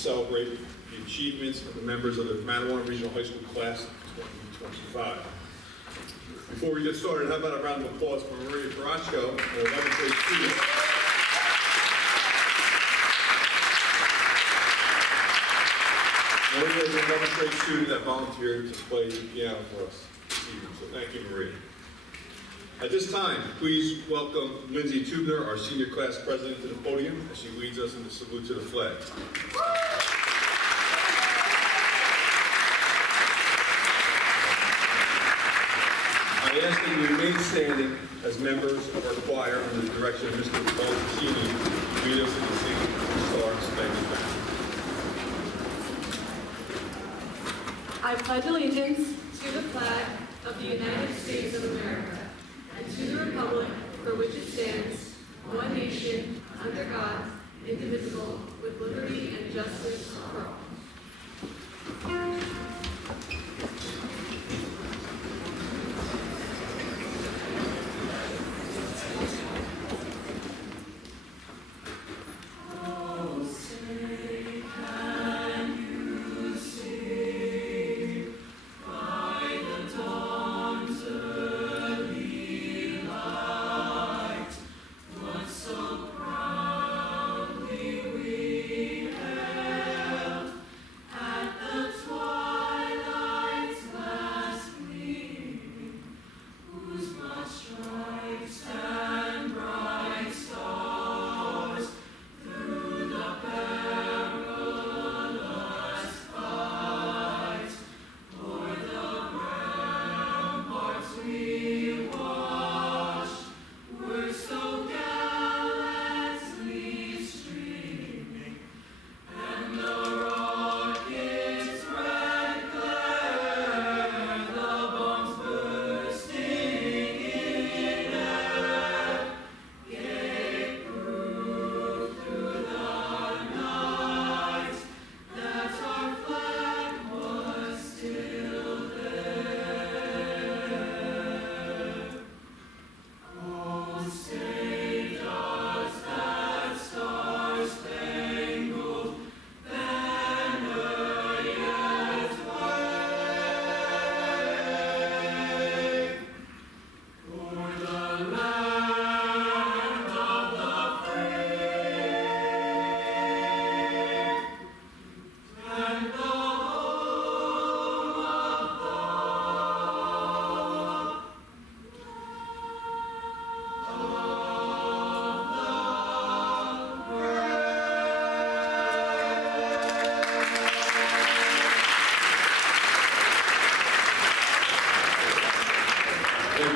celebrate the achievements of the members of the Manawan Regional High School Class of 2025. Before we get started, how about a round of applause for Maria Carrasco, an 11th grade student. Maria is an 11th grade student that volunteered to play the piano for us this evening, so thank you, Maria. At this time, please welcome Lindsay Tubner, our senior class president, to the podium as she leads us in the salute to the flag. I ask that you remain standing as members of our choir under the direction of Mr. Paul Cassini lead us in the singing of the Star Spangled Banner. I pledge allegiance to the flag of the United States of America and to the republic for which it stands, one nation, under God, indivisible, with liberty and justice for all.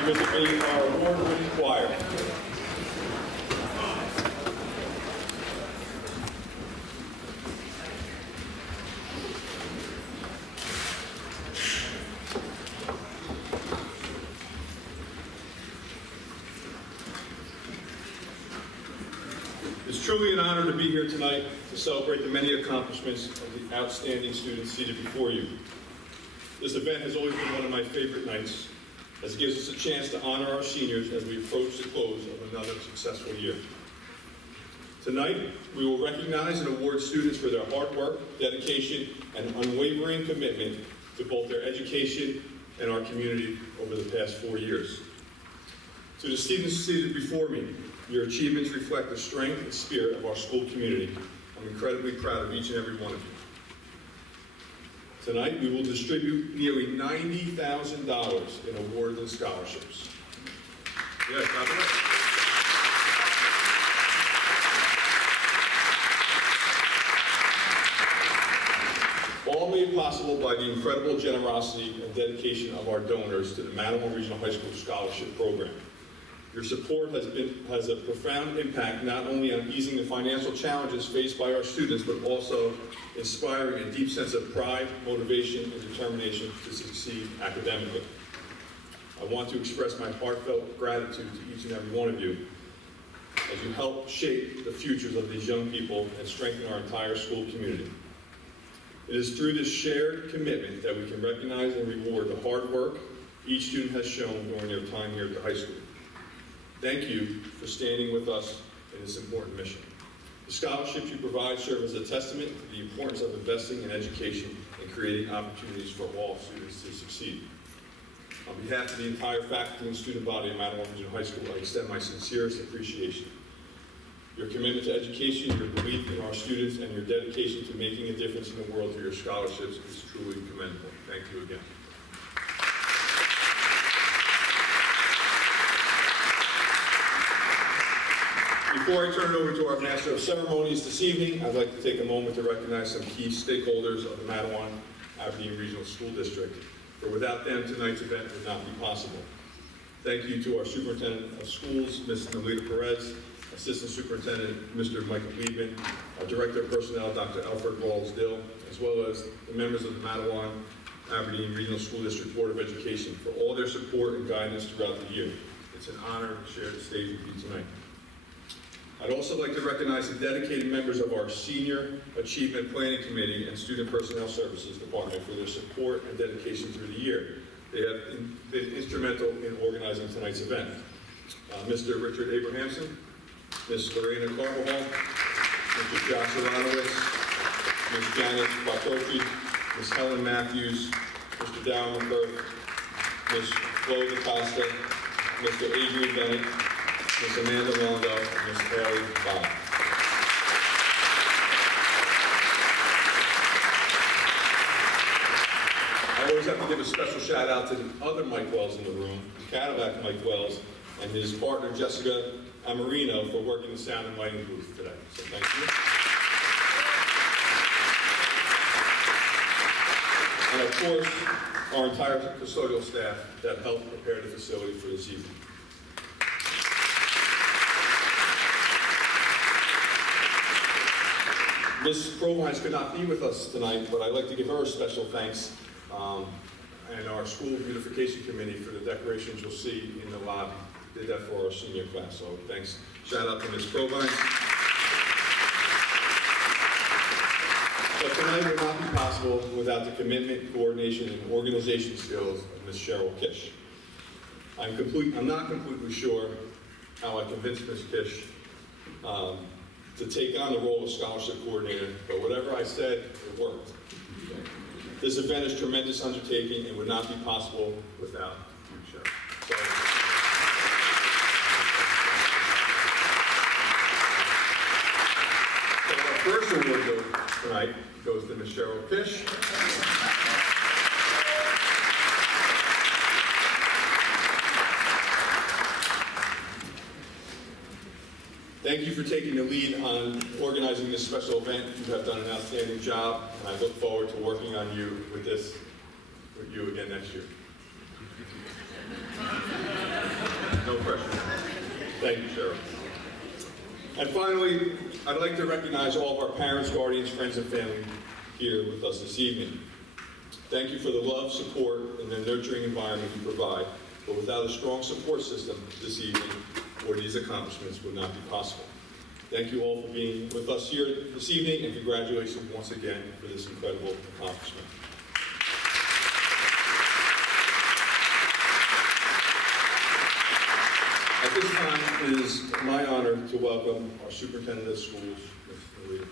Visiting our award-winning choir. It's truly an honor to be here tonight to celebrate the many accomplishments of the outstanding students seated before you. This event has always been one of my favorite nights, as it gives us a chance to honor our seniors as we approach the close of another successful year. Tonight, we will recognize and award students for their hard work, dedication, and unwavering commitment to both their education and our community over the past 4 years. To the students seated before me, your achievements reflect the strength and spirit of our school community. I'm incredibly proud of each and every one of you. Tonight, we will distribute nearly $90,000 in awards and scholarships. Yes, God bless. All made possible by the incredible generosity and dedication of our donors to the Manawan Regional High School Scholarship Program. Your support has a profound impact not only on easing the financial challenges faced by our students, but also inspiring a deep sense of pride, motivation, and determination to succeed academically. I want to express my heartfelt gratitude to each and every one of you as you help shape the futures of these young people and strengthen our entire school community. It is through this shared commitment that we can recognize and reward the hard work each student has shown during their time here at the high school. Thank you for standing with us in this important mission. The scholarships you provide serve as a testament to the importance of investing in education and creating opportunities for all students to succeed. On behalf of the entire faculty and student body of Mattawan Regional High School, I extend my sincerest appreciation. Your commitment to education, your belief in our students, and your dedication to making a difference in the world through your scholarships is truly commendable. Thank you again. Before I turn it over to our Master of Ceremonies this evening, I'd like to take a moment to recognize some key stakeholders of the Mattawan Aberdeen Regional School District. For without them, tonight's event would not be possible. Thank you to our Superintendent of Schools, Ms. Nolita Perez, Assistant Superintendent, Mr. Michael Liebman, our Director of Personnel, Dr. Alfred Walls-Dill, as well as the members of the Mattawan Aberdeen Regional School District Board of Education for all their support and guidance throughout the year. It's an honor to share the stage with you tonight. I'd also like to recognize the dedicated members of our Senior Achievement Planning Committee and Student Personnel Services Department for their support and dedication through the year. They have been instrumental in organizing tonight's event. Mr. Richard Abrahamson, Ms. Lorena Carvajal, Mr. Josh Aronowitz, Ms. Janet Bartocci, Ms. Helen Matthews, Mr. Darren McCurth, Ms. Flo DaCosta, Mr. Adrian Bennett, Ms. Amanda Londo, and Ms. Haley Bob. I always have to give a special shout out to the other Mike Wells in the room, the Cadillac Mike Wells, and his partner Jessica Amarino for working the sound and lighting booth today. So thank you. And of course, our entire custodial staff that helped prepare the facility for this evening. Ms. Provines could not be with us tonight, but I'd like to give her a special thanks and our school beautification committee for the decorations you'll see in the lobby. Did that for our senior class, so thanks. Shout out to Ms. Provines. But tonight would not be possible without the commitment, coordination, and organization skills of Ms. Cheryl Kish. I'm not completely sure how I convinced Ms. Kish to take on the role of scholarship coordinator, but whatever I said, it worked. This event is a tremendous undertaking and would not be possible without you, Cheryl. So, our first award tonight goes to Ms. Cheryl Kish. Thank you for taking the lead on organizing this special event. You have done an outstanding job, and I look forward to working on you with you again next year. No pressure. Thank you, Cheryl. And finally, I'd like to recognize all of our parents, guardians, friends, and family here with us this evening. Thank you for the love, support, and the nurturing environment you provide. But without a strong support system this evening, or these accomplishments would not be possible. Thank you all for being with us here this evening, and congratulations once again for this incredible accomplishment. At this time, it is my honor to welcome our Superintendent of Schools, Ms. Nolita Perez.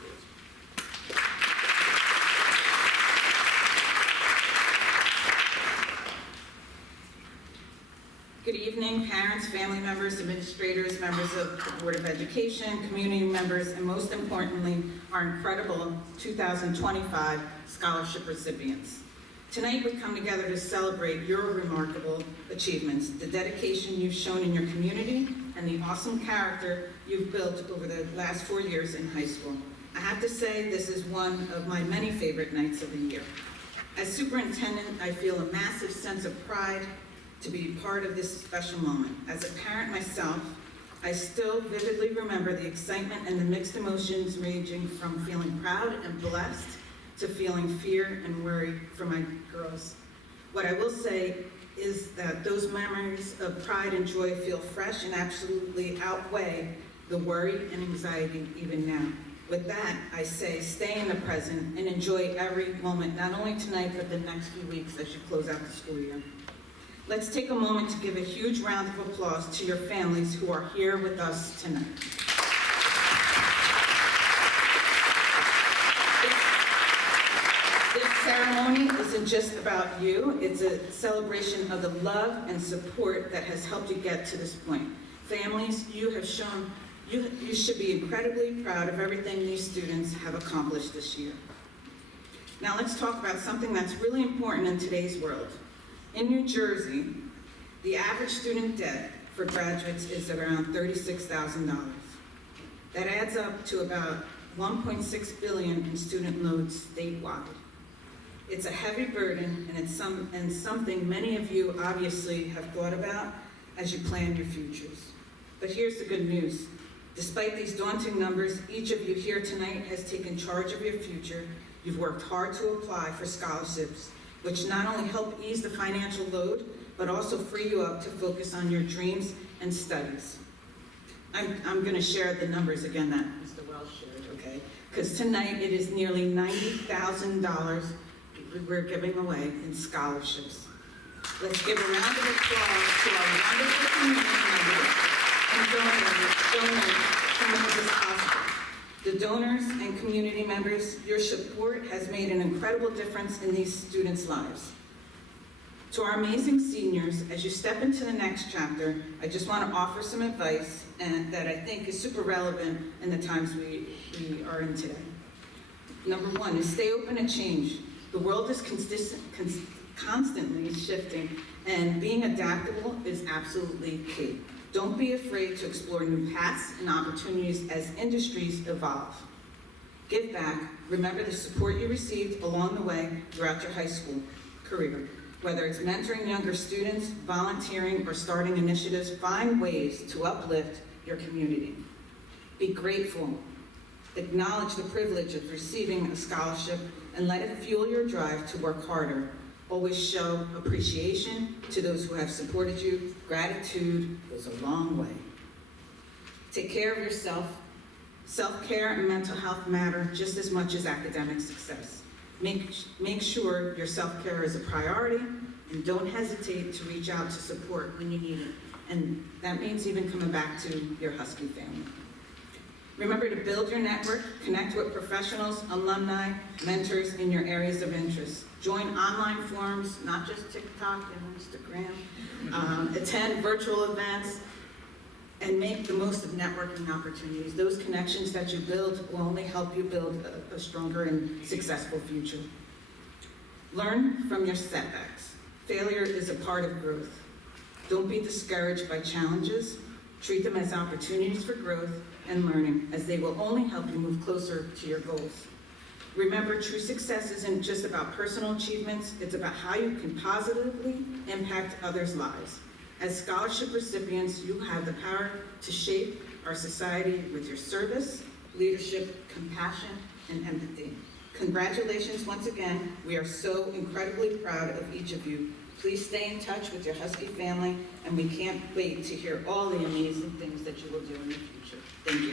Good evening, parents, family members, administrators, members of the Board of Education, community members, and most importantly, our incredible 2025 scholarship recipients. Tonight, we come together to celebrate your remarkable achievements, the dedication you've shown in your community, and the awesome character you've built over the last 4 years in high school. I have to say, this is one of my many favorite nights of the year. As superintendent, I feel a massive sense of pride to be part of this special moment. As a parent myself, I still vividly remember the excitement and the mixed emotions ranging from feeling proud and blessed to feeling fear and worry for my girls. What I will say is that those memories of pride and joy feel fresh and absolutely outweigh the worry and anxiety even now. With that, I say stay in the present and enjoy every moment, not only tonight, but the next few weeks as you close out the school year. Let's take a moment to give a huge round of applause to your families who are here with us tonight. isn't just about you, it's a celebration of the love and support that has helped you get to this point. Families, you have shown, you should be incredibly proud of everything these students have accomplished this year. Now let's talk about something that's really important in today's world. In New Jersey, the average student debt for graduates is around $36,000. That adds up to about $1.6 billion in student loans statewide. It's a heavy burden, and it's something many of you obviously have thought about as you plan your futures. But here's the good news. Despite these daunting numbers, each of you here tonight has taken charge of your future. You've worked hard to apply for scholarships, which not only help ease the financial load, but also free you up to focus on your dreams and studies. I'm going to share the numbers again that Mr. Wells shared, okay? Because tonight it is nearly $90,000 we're giving away in scholarships. Let's give a round of applause to our wonderful community members and donors who make this possible. The donors and community members, your support has made an incredible difference in these students' lives. To our amazing seniors, as you step into the next chapter, I just want to offer some advice that I think is super relevant in the times we are in today. Number one is stay open to change. The world is constantly shifting, and being adaptable is absolutely key. Don't be afraid to explore new paths and opportunities as industries evolve. Give back. Remember the support you received along the way throughout your high school career. Whether it's mentoring younger students, volunteering, or starting initiatives, find ways to uplift your community. Be grateful. Acknowledge the privilege of receiving a scholarship and let it fuel your drive to work harder. Always show appreciation to those who have supported you. Gratitude goes a long way. Take care of yourself. Self-care and mental health matter just as much as academic success. Make sure your self-care is a priority, and don't hesitate to reach out to support when you need it. And that means even coming back to your Husky family. Remember to build your network, connect with professionals, alumni, mentors in your areas of interest. Join online forums, not just TikTok and Instagram. Attend virtual events, and make the most of networking opportunities. Those connections that you build will only help you build a stronger and successful future. Learn from your setbacks. Failure is a part of growth. Don't be discouraged by challenges. Treat them as opportunities for growth and learning, as they will only help you move closer to your goals. Remember, true success isn't just about personal achievements, it's about how you can positively impact others' lives. As scholarship recipients, you have the power to shape our society with your service, leadership, compassion, and empathy. Congratulations once again. We are so incredibly proud of each of you. Please stay in touch with your Husky family, and we can't wait to hear all the amazing things that you will do in the future. Thank you.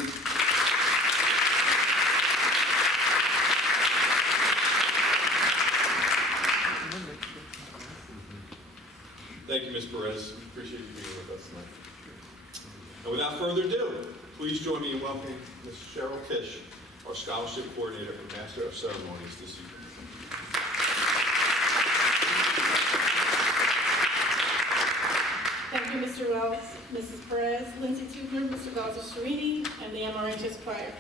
Thank you, Ms. Perez. Appreciate you being with us tonight. And without further ado, please join me in welcoming Ms. Cheryl Kish, our Scholarship Coordinator and Master of Ceremonies this evening. Thank you, Mr. Wells, Mrs. Perez, Lindsay Tubner, Mr. Galzo-Cherini, and the MRHS choir.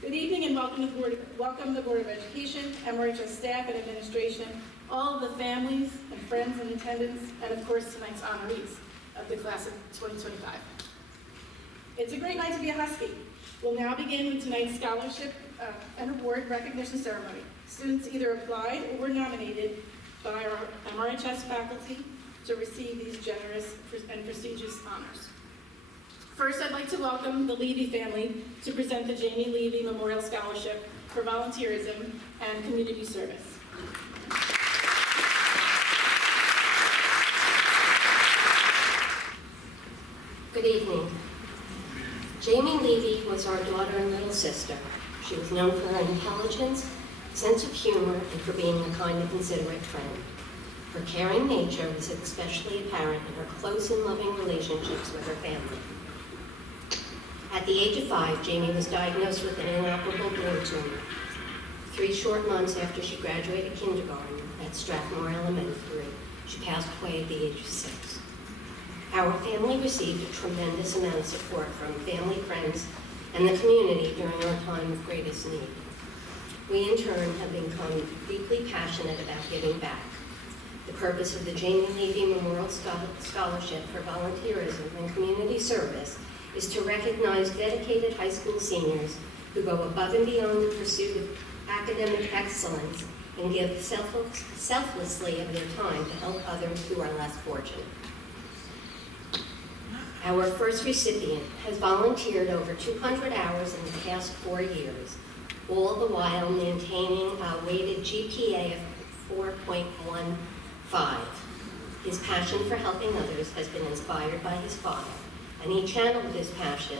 Good evening and welcome the Board of Education, MRHS staff and administration, all of the families and friends in attendance, and of course tonight's honorees of the class of 2025. It's a great night to be a Husky. We'll now begin with tonight's scholarship and award recognition ceremony. Students either applied or were nominated by our MRHS faculty to receive these generous and prestigious honors. First, I'd like to welcome the Levy family to present the Jamie Levy Memorial Scholarship for volunteerism and community service. Good evening. Jamie Levy was our daughter and little sister. She was known for her intelligence, sense of humor, and for being a kind and considerate friend. Her caring nature was especially apparent in her close and loving relationships with her family. At the age of 5, Jamie was diagnosed with an inoperable brain tumor. 3 short months after she graduated kindergarten at Strathmore Elementary, she passed away at the age of 6. Our family received a tremendous amount of support from family, friends, and the community during our time of greatest need. We, in turn, have become deeply passionate about giving back. The purpose of the Jamie Levy Memorial Scholarship for Volunteerism and Community Service is to recognize dedicated high school seniors who go above and beyond the pursuit of academic excellence and give selflessly of their time to help others who are less fortunate. Our first recipient has volunteered over 200 hours in the past 4 years, all the while maintaining a weighted GPA of 4.15. His passion for helping others has been inspired by his father, and he channeled his passion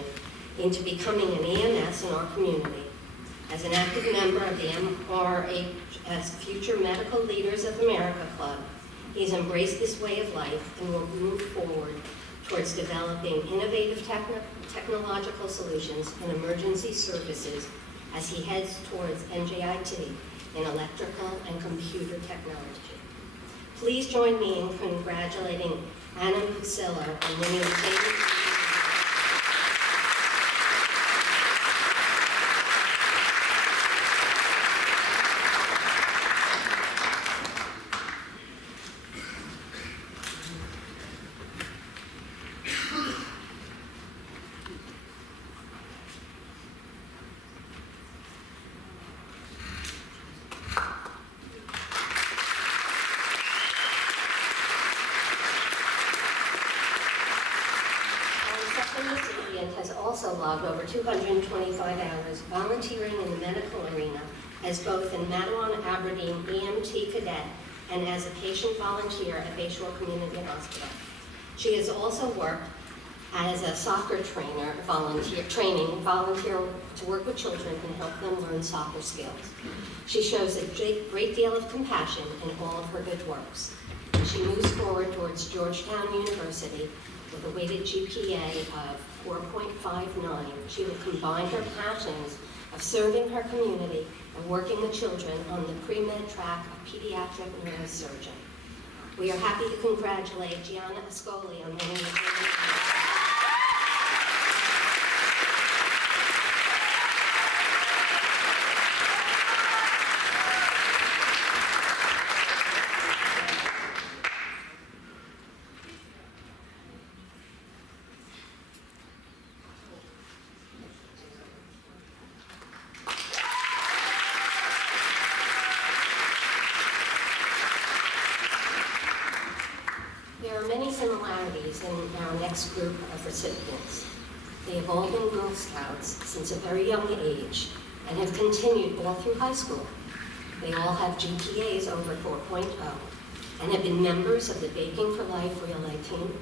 into becoming an EMS in our community. As an active member of the MRHS Future Medical Leaders of America Club, he's embraced this way of life and will move forward towards developing innovative technological solutions and emergency services as he heads towards NJIT in electrical and computer technology. Please join me in congratulating Anna Mucillo on winning the David. Has also logged over 225 hours volunteering in the medical arena as both in Matawan Aberdeen EMT cadet and as a patient volunteer at Bayshore Community Hospital. She has also worked as a soccer trainer, volunteer to work with children and help them learn soccer skills. She shows a great deal of compassion in all of her good works. And she moves forward towards Georgetown University with a weighted GPA of 4.59. She will combine her passions of serving her community and working with children on the pre-med track of pediatric neurosurgeon. We are happy to congratulate Gianna Ascoli on winning the There are many similarities in our next group of recipients. They have all been Girl Scouts since a very young age and have continued all through high school. They all have GPAs over 4.0 and have been members of the Baking for Life Relay Team.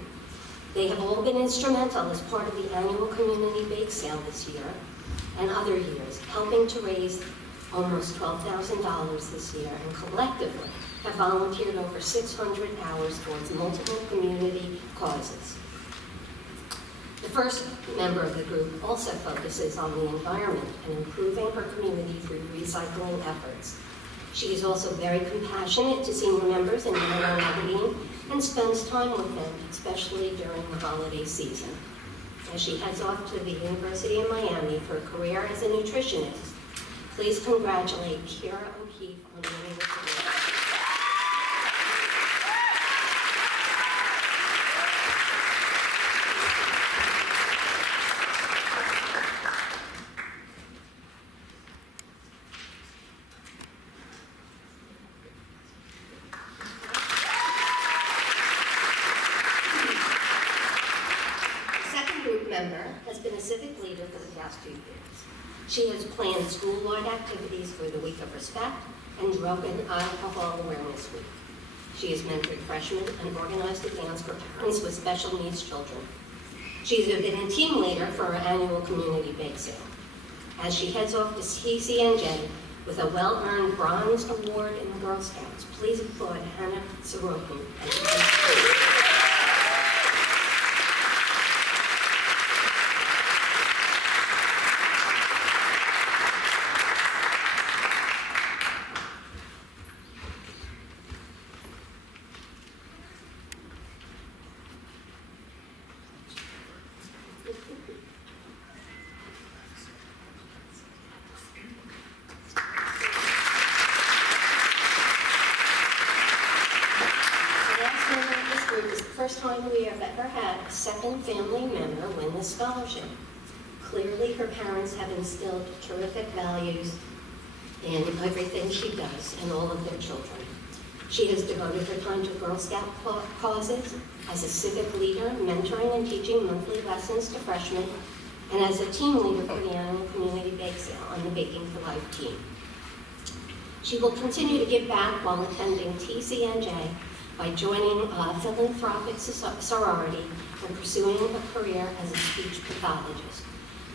They have all been instrumental as part of the annual community bake sale this year and other years, helping to raise almost $12,000 this year, and collectively have volunteered over 600 hours towards multiple community causes. The first member of the group also focuses on the environment and improving her community through recycling efforts. She is also very compassionate to senior members in Matawan Aberdeen and spends time with them, especially during the holiday season. As she heads off to the University of Miami for a career as a nutritionist, please congratulate Kira O'Keefe on winning the award. Member has been a civic leader for the past 2 years. She has planned school-wide activities for the Week of Respect and Drug and Alcohol Awareness Week. She has mentored freshmen and organized events for parents with special needs children. She's been a team leader for our annual community bake sale. As she heads off to CCNJ with a well-earned Bronze Award in the Girl Scouts, please applaud Hannah Sorokin. group is the first time we have ever had a second family member win this scholarship. Clearly, her parents have instilled terrific values in everything she does and all of their children. She has devoted her time to Girl Scout causes, as a civic leader, mentoring and teaching monthly lessons to freshmen, and as a team leader for the annual community bake sale on the Baking for Life team. She will continue to give back while attending TCNJ by joining a philanthropic sorority and pursuing a career as a speech pathologist.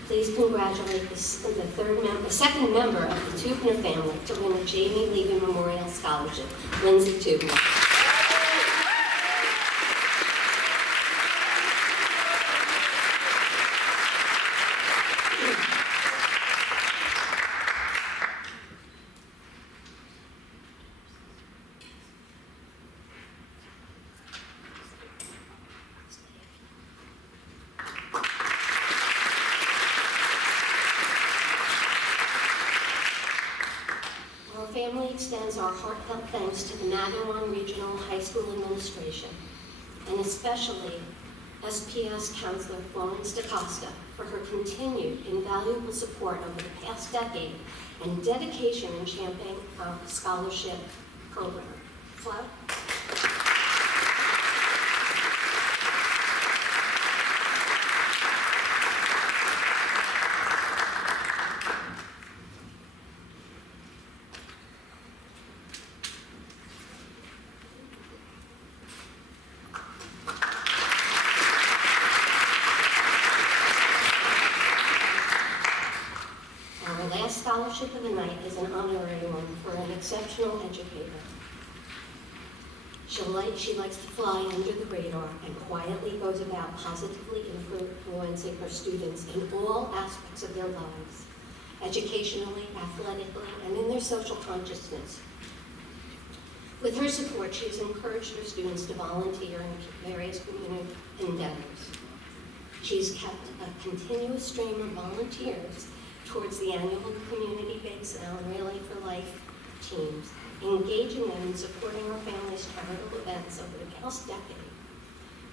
Please congratulate the second member of the Tubner family to win the Jamie Levy Memorial Scholarship, Lindsay Tubner. Our family extends our heartfelt thanks to the Mattawan Regional High School Administration, and especially SPS Counselor Florence DaCosta for her continued invaluable support over the past decade and dedication in championing our scholarship program. Flo? Our last scholarship of the night is an honorary one for an exceptional educator. She likes to fly under the radar and quietly goes about positively influencing her students in all aspects of their lives, educationally, athletically, and in their social consciousness. With her support, she has encouraged her students to volunteer in various community endeavors. She's kept a continuous stream of volunteers towards the annual community bake sale and Relay for Life teams, engaging them in supporting our family's charitable events over the past decade.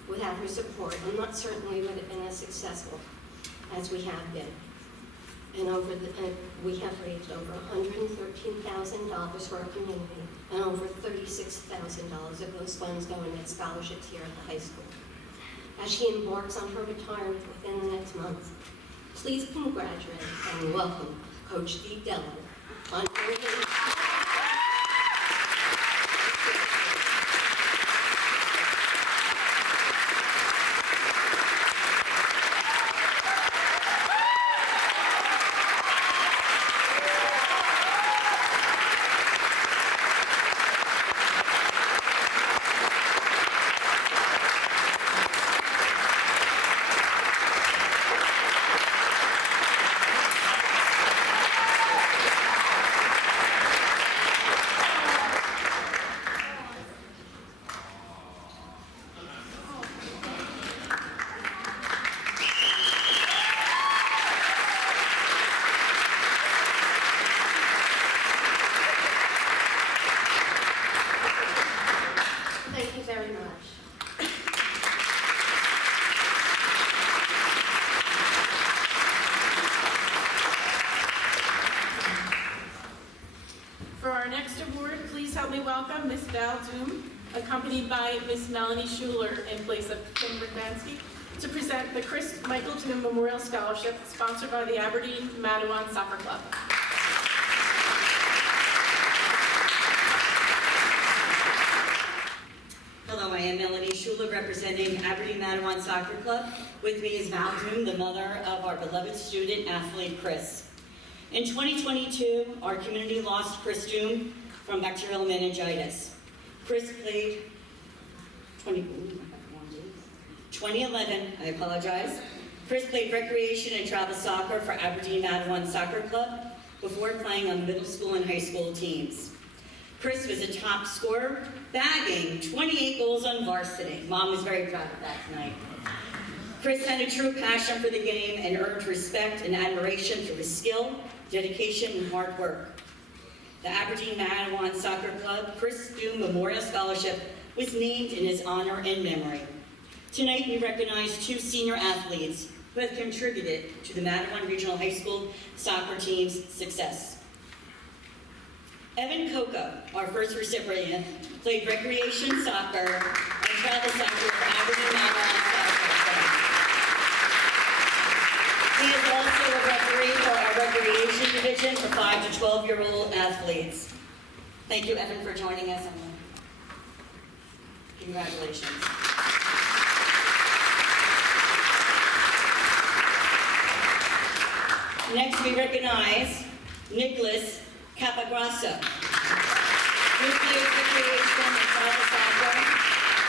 Without her support, I'm not certain we would have been as successful as we have been. And we have raised over $113,000 for our community, and over $36,000 of those funds go in scholarships here at the high school. As she embarks on her retirement within the next month, please congratulate and welcome Coach Dee Dello on her Thank you very much. For our next award, please help me welcome Miss Val Doom, accompanied by Miss Melanie Schuler in place of Kim Bertansky, to present the Chris Michael Doom Memorial Scholarship sponsored by the Aberdeen Mattawan Soccer Club. Hello, I am Melanie Schuler, representing Aberdeen Mattawan Soccer Club. With me is Val Doom, the mother of our beloved student athlete, Chris. In 2022, our community lost Chris Doom from bacterial meningitis. Chris played 2011, I apologize. Chris played recreation and travel soccer for Aberdeen Mattawan Soccer Club before playing on middle school and high school teams. Chris was a top scorer, bagging 28 goals on varsity. Mom was very proud of that tonight. Chris had a true passion for the game and earned respect and admiration through his skill, dedication, and hard work. The Aberdeen Mattawan Soccer Club Chris Doom Memorial Scholarship was named in his honor and memory. Tonight, we recognize 2 senior athletes who have contributed to the Mattawan Regional High School soccer team's success. Evan Coca, our first recipient, played recreation soccer and travel soccer for Aberdeen Mattawan Soccer Club. He is also a referee for our recreation division for 5 to 12-year-old athletes. Thank you, Evan, for joining us. Congratulations. Next, we recognize Nicholas Capagrasso, who plays recreation and travel soccer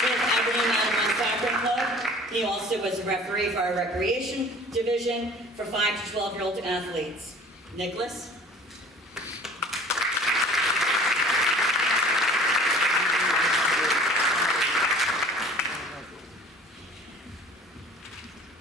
with Aberdeen Mattawan Soccer Club. He also was a referee for our recreation division for 5 to 12-year-old athletes. Nicholas?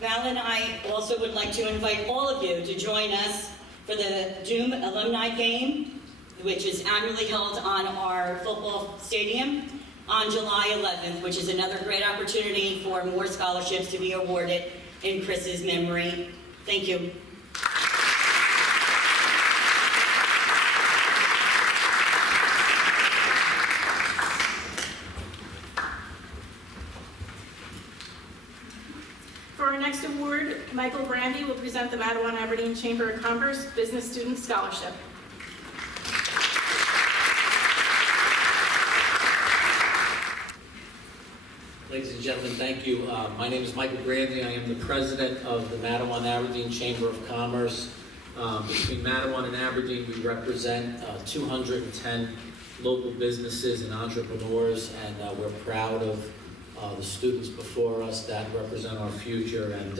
Val and I also would like to invite all of you to join us for the Doom Alumni Game, which is annually held on our football stadium on July 11th, which is another great opportunity for more scholarships to be awarded in Chris's memory. Thank you. For our next award, Michael Brandy will present the Mattawan Aberdeen Chamber of Commerce Business Student Scholarship. Ladies and gentlemen, thank you. My name is Michael Brandy. I am the president of the Mattawan Aberdeen Chamber of Commerce. Between Mattawan and Aberdeen, we represent 210 local businesses and entrepreneurs, and we're proud of the students before us that represent our future, and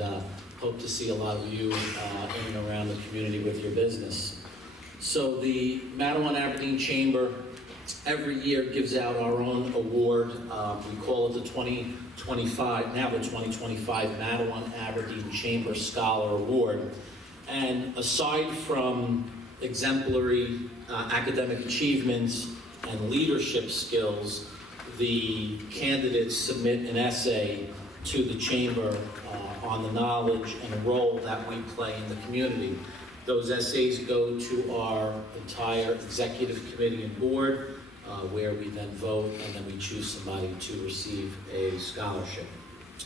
hope to see a lot of you in and around the community with your business. So the Mattawan Aberdeen Chamber every year gives out our own award. We call it the 2025 Mattawan Aberdeen Chamber Scholar Award. And aside from exemplary academic achievements and leadership skills, the candidates submit an essay to the Chamber on the knowledge and role that we play in the community. Those essays go to our entire executive committee and board, where we then vote, and then we choose somebody to receive a scholarship.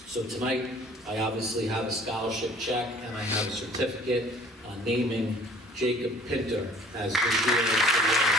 So tonight, I obviously have a scholarship check, and I have a certificate naming Jacob Pinter as this year's award.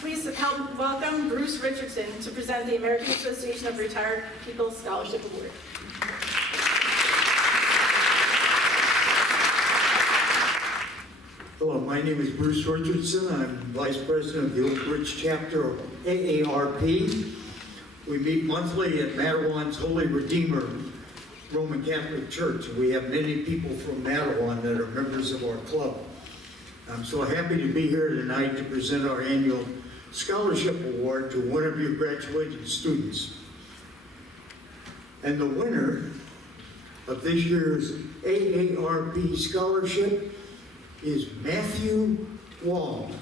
Please help welcome Bruce Richardson to present the American Association of Retired People Scholarship Award. Hello, my name is Bruce Richardson. I'm Vice President of the Oak Ridge chapter of AARP. We meet monthly at Mattawan's Holy Redeemer Roman Catholic Church. We have many people from Mattawan that are members of our club. I'm so happy to be here tonight to present our annual scholarship award to one of your graduating students. And the winner of this year's AARP scholarship is Matthew Wong.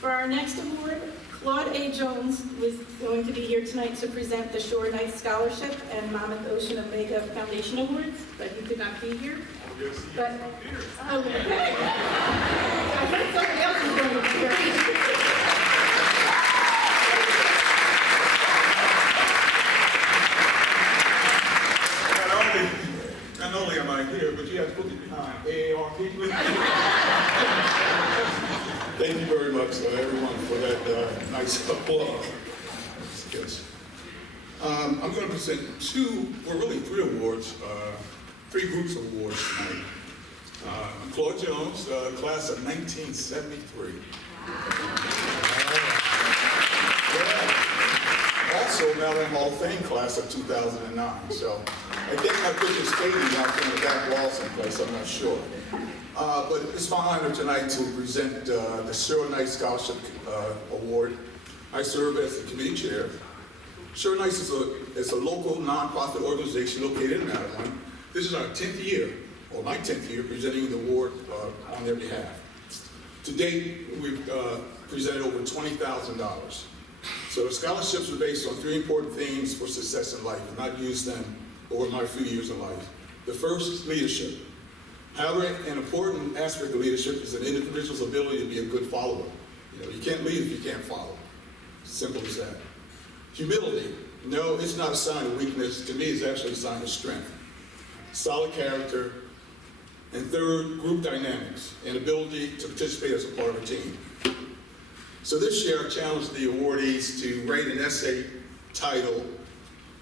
For our next award, Claude A. Jones was going to be here tonight to present the Shore Knights Scholarship and Monmouth Ocean Omega Foundation Awards, but he could not be here. But, oh, okay. I thought somebody else was going to be here. everyone, for that nice applause. Yes. I'm going to present three awards, three groups of awards tonight. Claude Jones, class of 1973. Yeah. Also, Maryland Hall of Fame class of 2009. So I think my picture's fading out there in the back wall someplace, I'm not sure. But it's my honor tonight to present the Cheryl Knight Scholarship Award. I serve as the committee chair. Cheryl Knight is a local nonprofit organization located in Maryland. This is our 10th year, or my 10th year, presenting the award on their behalf. To date, we've presented over $20,000. So the scholarships are based on three important themes for success in life, and I've used them over my few years of life. The first is leadership. However, an important aspect of leadership is an individual's ability to be a good follower. You can't lead if you can't follow. Simple as that. Humility. No, it's not a sign of weakness. To me, it's actually a sign of strength. Solid character. And third, group dynamics and ability to participate as a part of a team. So this year, I challenged the awardees to write an essay titled,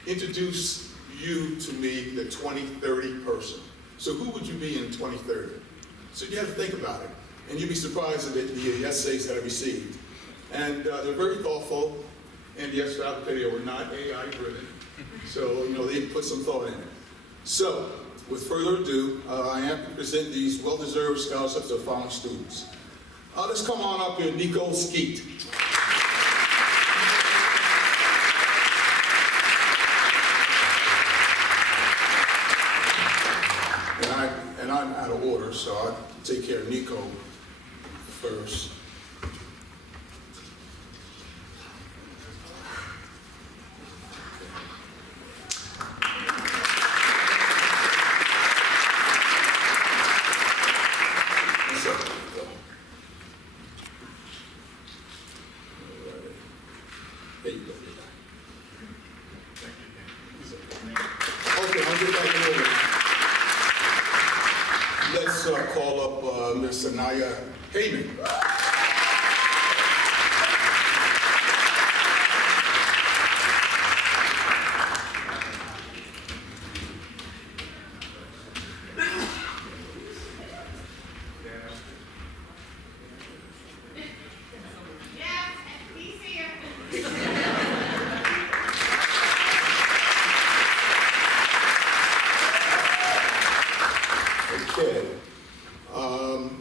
Introduce You to Me, the 2030 Person. So who would you be in 2030? So you have to think about it. And you'd be surprised at the essays that I received. And they're very thoughtful. And yes, I'll tell you, they were not AI driven. So, they put some thought in it. So, with further ado, I am to present these well-deserved scholarships to the following students. Let's come on up here, Nico Skeet. And I'm out of order, so I'll take care of Nico first. There you go. Okay, I'll get back in order. Let's call up Ms. Anaya Heyman. Okay.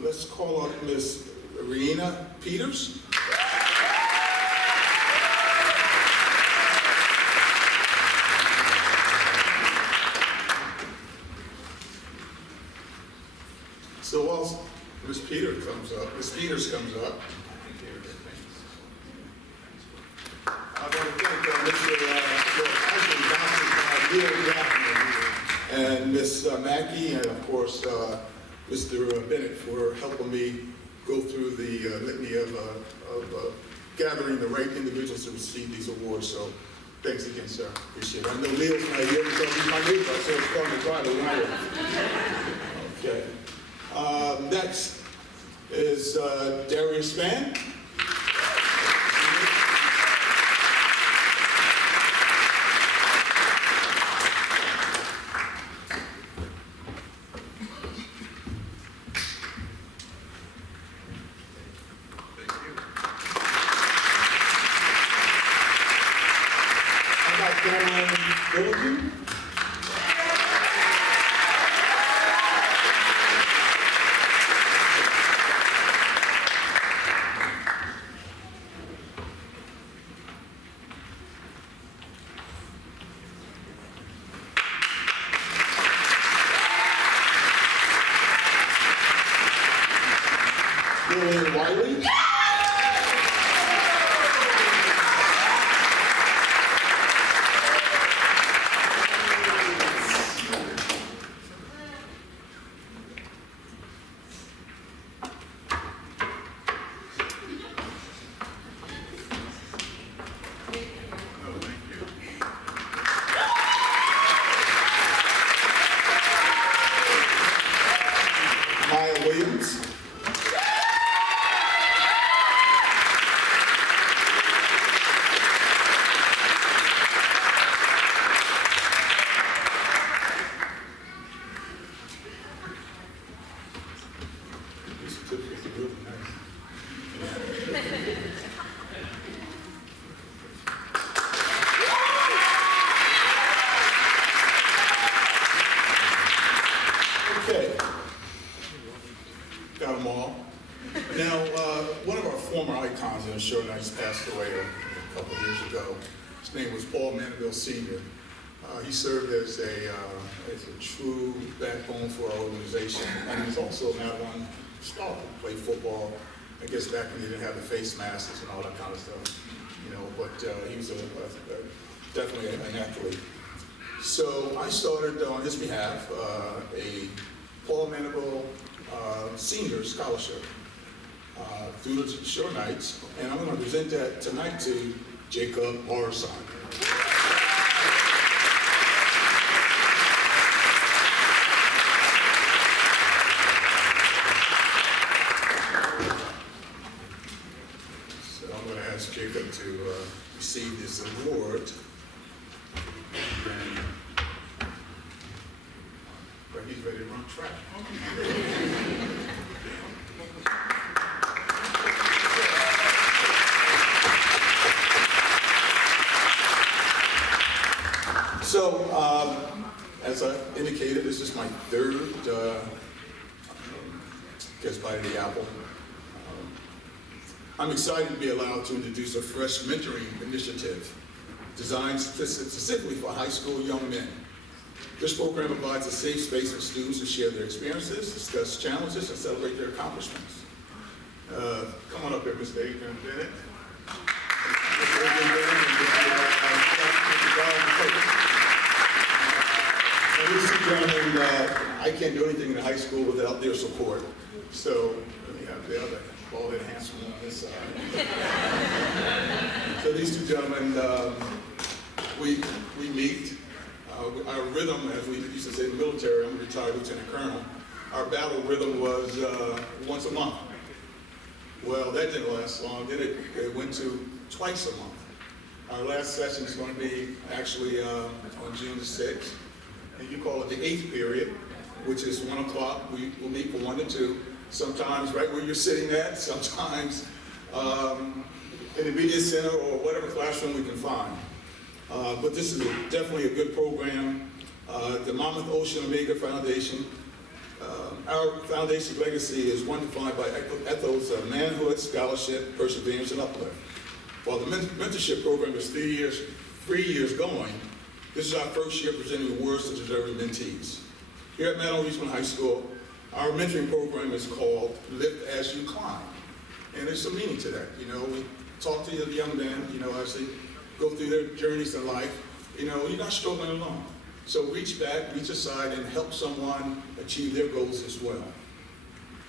Let's call up Ms. Rena Peters. So while Ms. Peters comes up, I want to thank Mr. and Ms. Mackey, and of course, Mr. Bennett for helping me go through the litany of gathering the right individuals to receive these awards. So thanks again, sir. Appreciate it. I know Leo's not here because he's my neighbor, so it's called the driver when I Okay. Next is Darius Spann. Lillian Wiley. Shore Knights passed away a couple of years ago. His name was Paul Mandeville Sr. He served as a true backbone for our organization, and he was also a Madawan star. Played football, I guess back when they didn't have the face masks and all that kind of stuff, you know, but he was definitely an athlete. So I started on his behalf a Paul Mandeville Senior Scholarship through the Shore Knights, and I'm going to present that tonight to Jacob Morrison. So I'm going to ask Jacob to receive this award. And but he's ready to run track. So, as I indicated, this is my third guest bite of the apple. I'm excited to be allowed to introduce a fresh mentoring initiative designed specifically for high school young men. This program provides a safe space for students to share their experiences, discuss challenges, and celebrate their accomplishments. Come on up here, Mr. Adrian Bennett. Mr. Adrian Bennett. And these two gentlemen, I can't do anything in high school without their support. So let me have the other bald-headed handsome one on this side. So these two gentlemen, we meet. Our rhythm, as we used to say in the military, I'm a retired lieutenant colonel, our battle rhythm was once a month. Well, that didn't last long. Then it went to twice a month. Our last session is going to be actually on June the 6th. And you call it the 8th period, which is 1 o'clock. We will meet from 1 to 2. Sometimes right where you're sitting at, sometimes in the media center or whatever classroom we can find. But this is definitely a good program. The Monmouth Ocean Omega Foundation, our foundation's legacy is one defined by ethos of manhood, scholarship, perseverance, and uplift. While the mentorship program is 3 years going, this is our first year presenting awards to deserving mentees. Here at Madawan Regional High School, our mentoring program is called Lift As You Climb. And there's some meaning to that. You know, we talk to the young men, you know, as they go through their journeys in life. You know, you're not struggling alone. So reach back, reach aside, and help someone achieve their goals as well.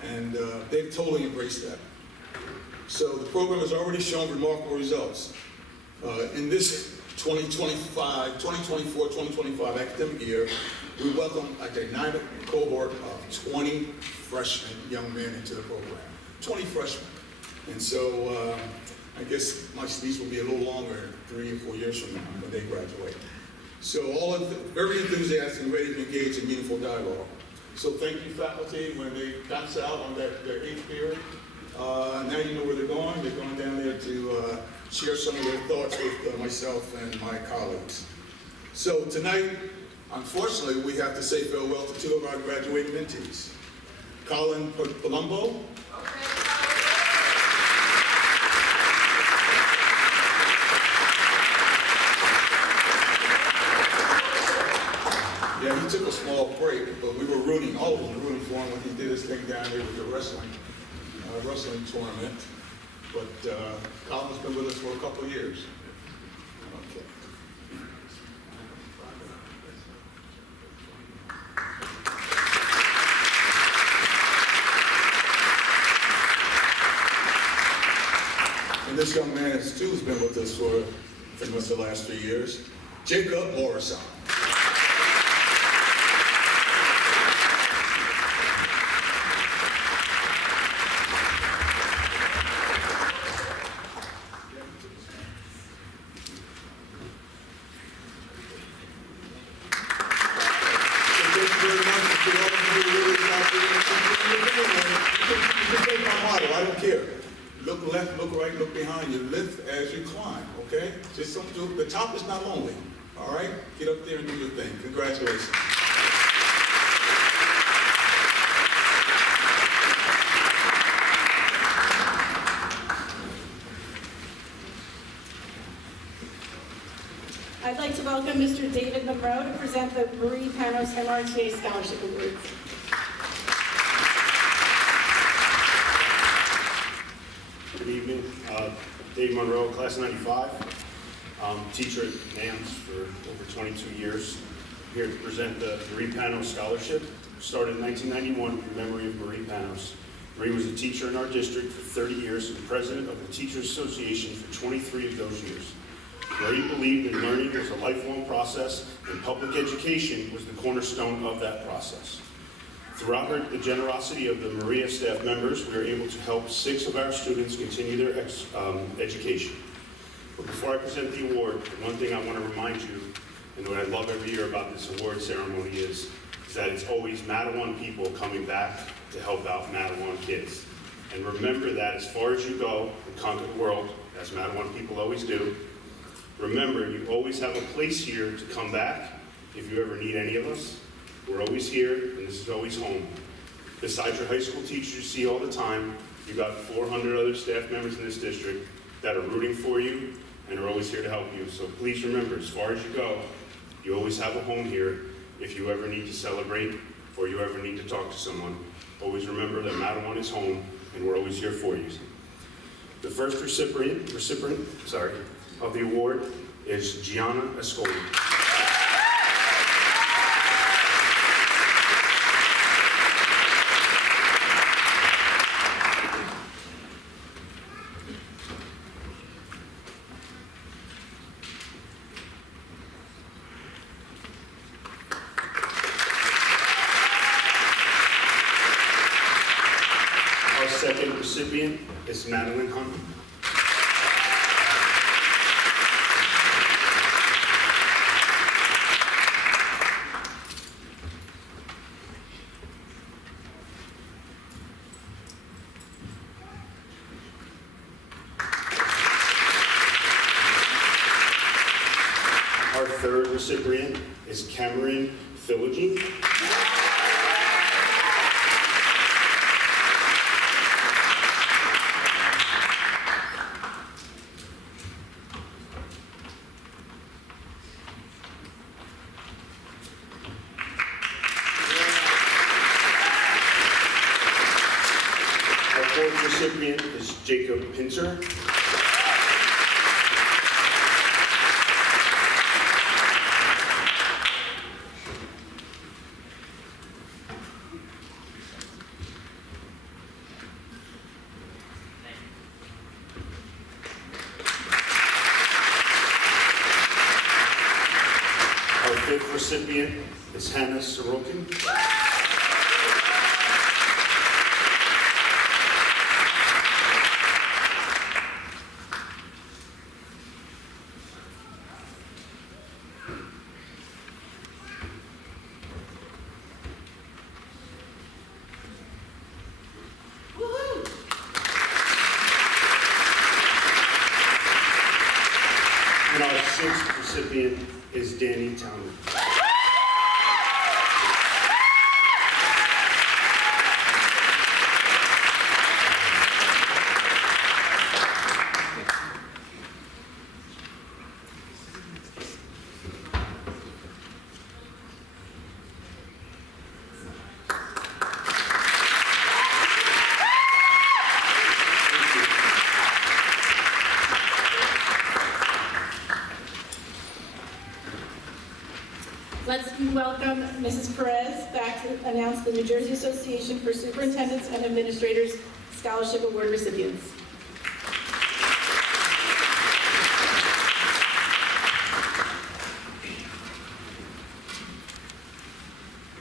And they've totally embraced that. So the program has already shown remarkable results. In this 2024-2025 academic year, we welcome a dynamic cohort of 20 freshmen, young men into the program. 20 freshmen. And so I guess my speech will be a little longer 3 or 4 years from now when they graduate. So all of very enthusiastic and ready to engage in meaningful dialogue. So thank you, faculty, when they bounce out on their 8th period. Now you know where they're going. They're going down there to share some of their thoughts with myself and my colleagues. So tonight, unfortunately, we have to say farewell to 2 of our graduating mentees. Colin Palumbo. Yeah, he took a small break, but we were rooting, all of us were rooting for him when he did his thing down there with the wrestling tournament. But Colin's been with us for a couple of years. Okay. And this young man, too, has been with us for pretty much the last 3 years. Jacob Morrison. I don't care. Look left, look right, look behind you. Lift as you climb, okay? Just don't do, the top is not lonely, all right? Get up there and do your thing. Congratulations. welcome Mr. David Monroe to present the Marie Panos MRHS Scholarship Awards. Good evening. Dave Monroe, class of 95. Teacher at NAMS for over 22 years. Here to present the Marie Panos Scholarship. Started in 1991 in memory of Marie Panos. Marie was a teacher in our district for 30 years and president of the Teachers Association for 23 of those years. Marie believed in learning was a lifelong process, and public education was the cornerstone of that process. Throughout the generosity of the MRHS staff members, we were able to help 6 of our students continue their education. But before I present the award, one thing I want to remind you, and what I love every year about this award ceremony is that it's always Mattawan people coming back to help out Mattawan kids. And remember that as far as you go and conquer the world, as Mattawan people always do, remember you always have a place here to come back if you ever need any of us. We're always here, and this is always home. Besides your high school teachers you see all the time, you've got 400 other staff members in this district that are rooting for you and are always here to help you. So please remember, as far as you go, you always have a home here if you ever need to celebrate or you ever need to talk to someone. Always remember that Mattawan is home, and we're always here for you. The first recipient of the award is Gianna Ascoli. Our second recipient is Madeline Hunt. Our third recipient is Cameron Philogene. Our fourth recipient is Jacob Pinter. Our fifth recipient is Hannah Sorokin. And our sixth recipient is Danny Townley. Let's welcome Mrs. Perez back to announce the New Jersey Association for Superintendents and Administrators Scholarship Award recipients.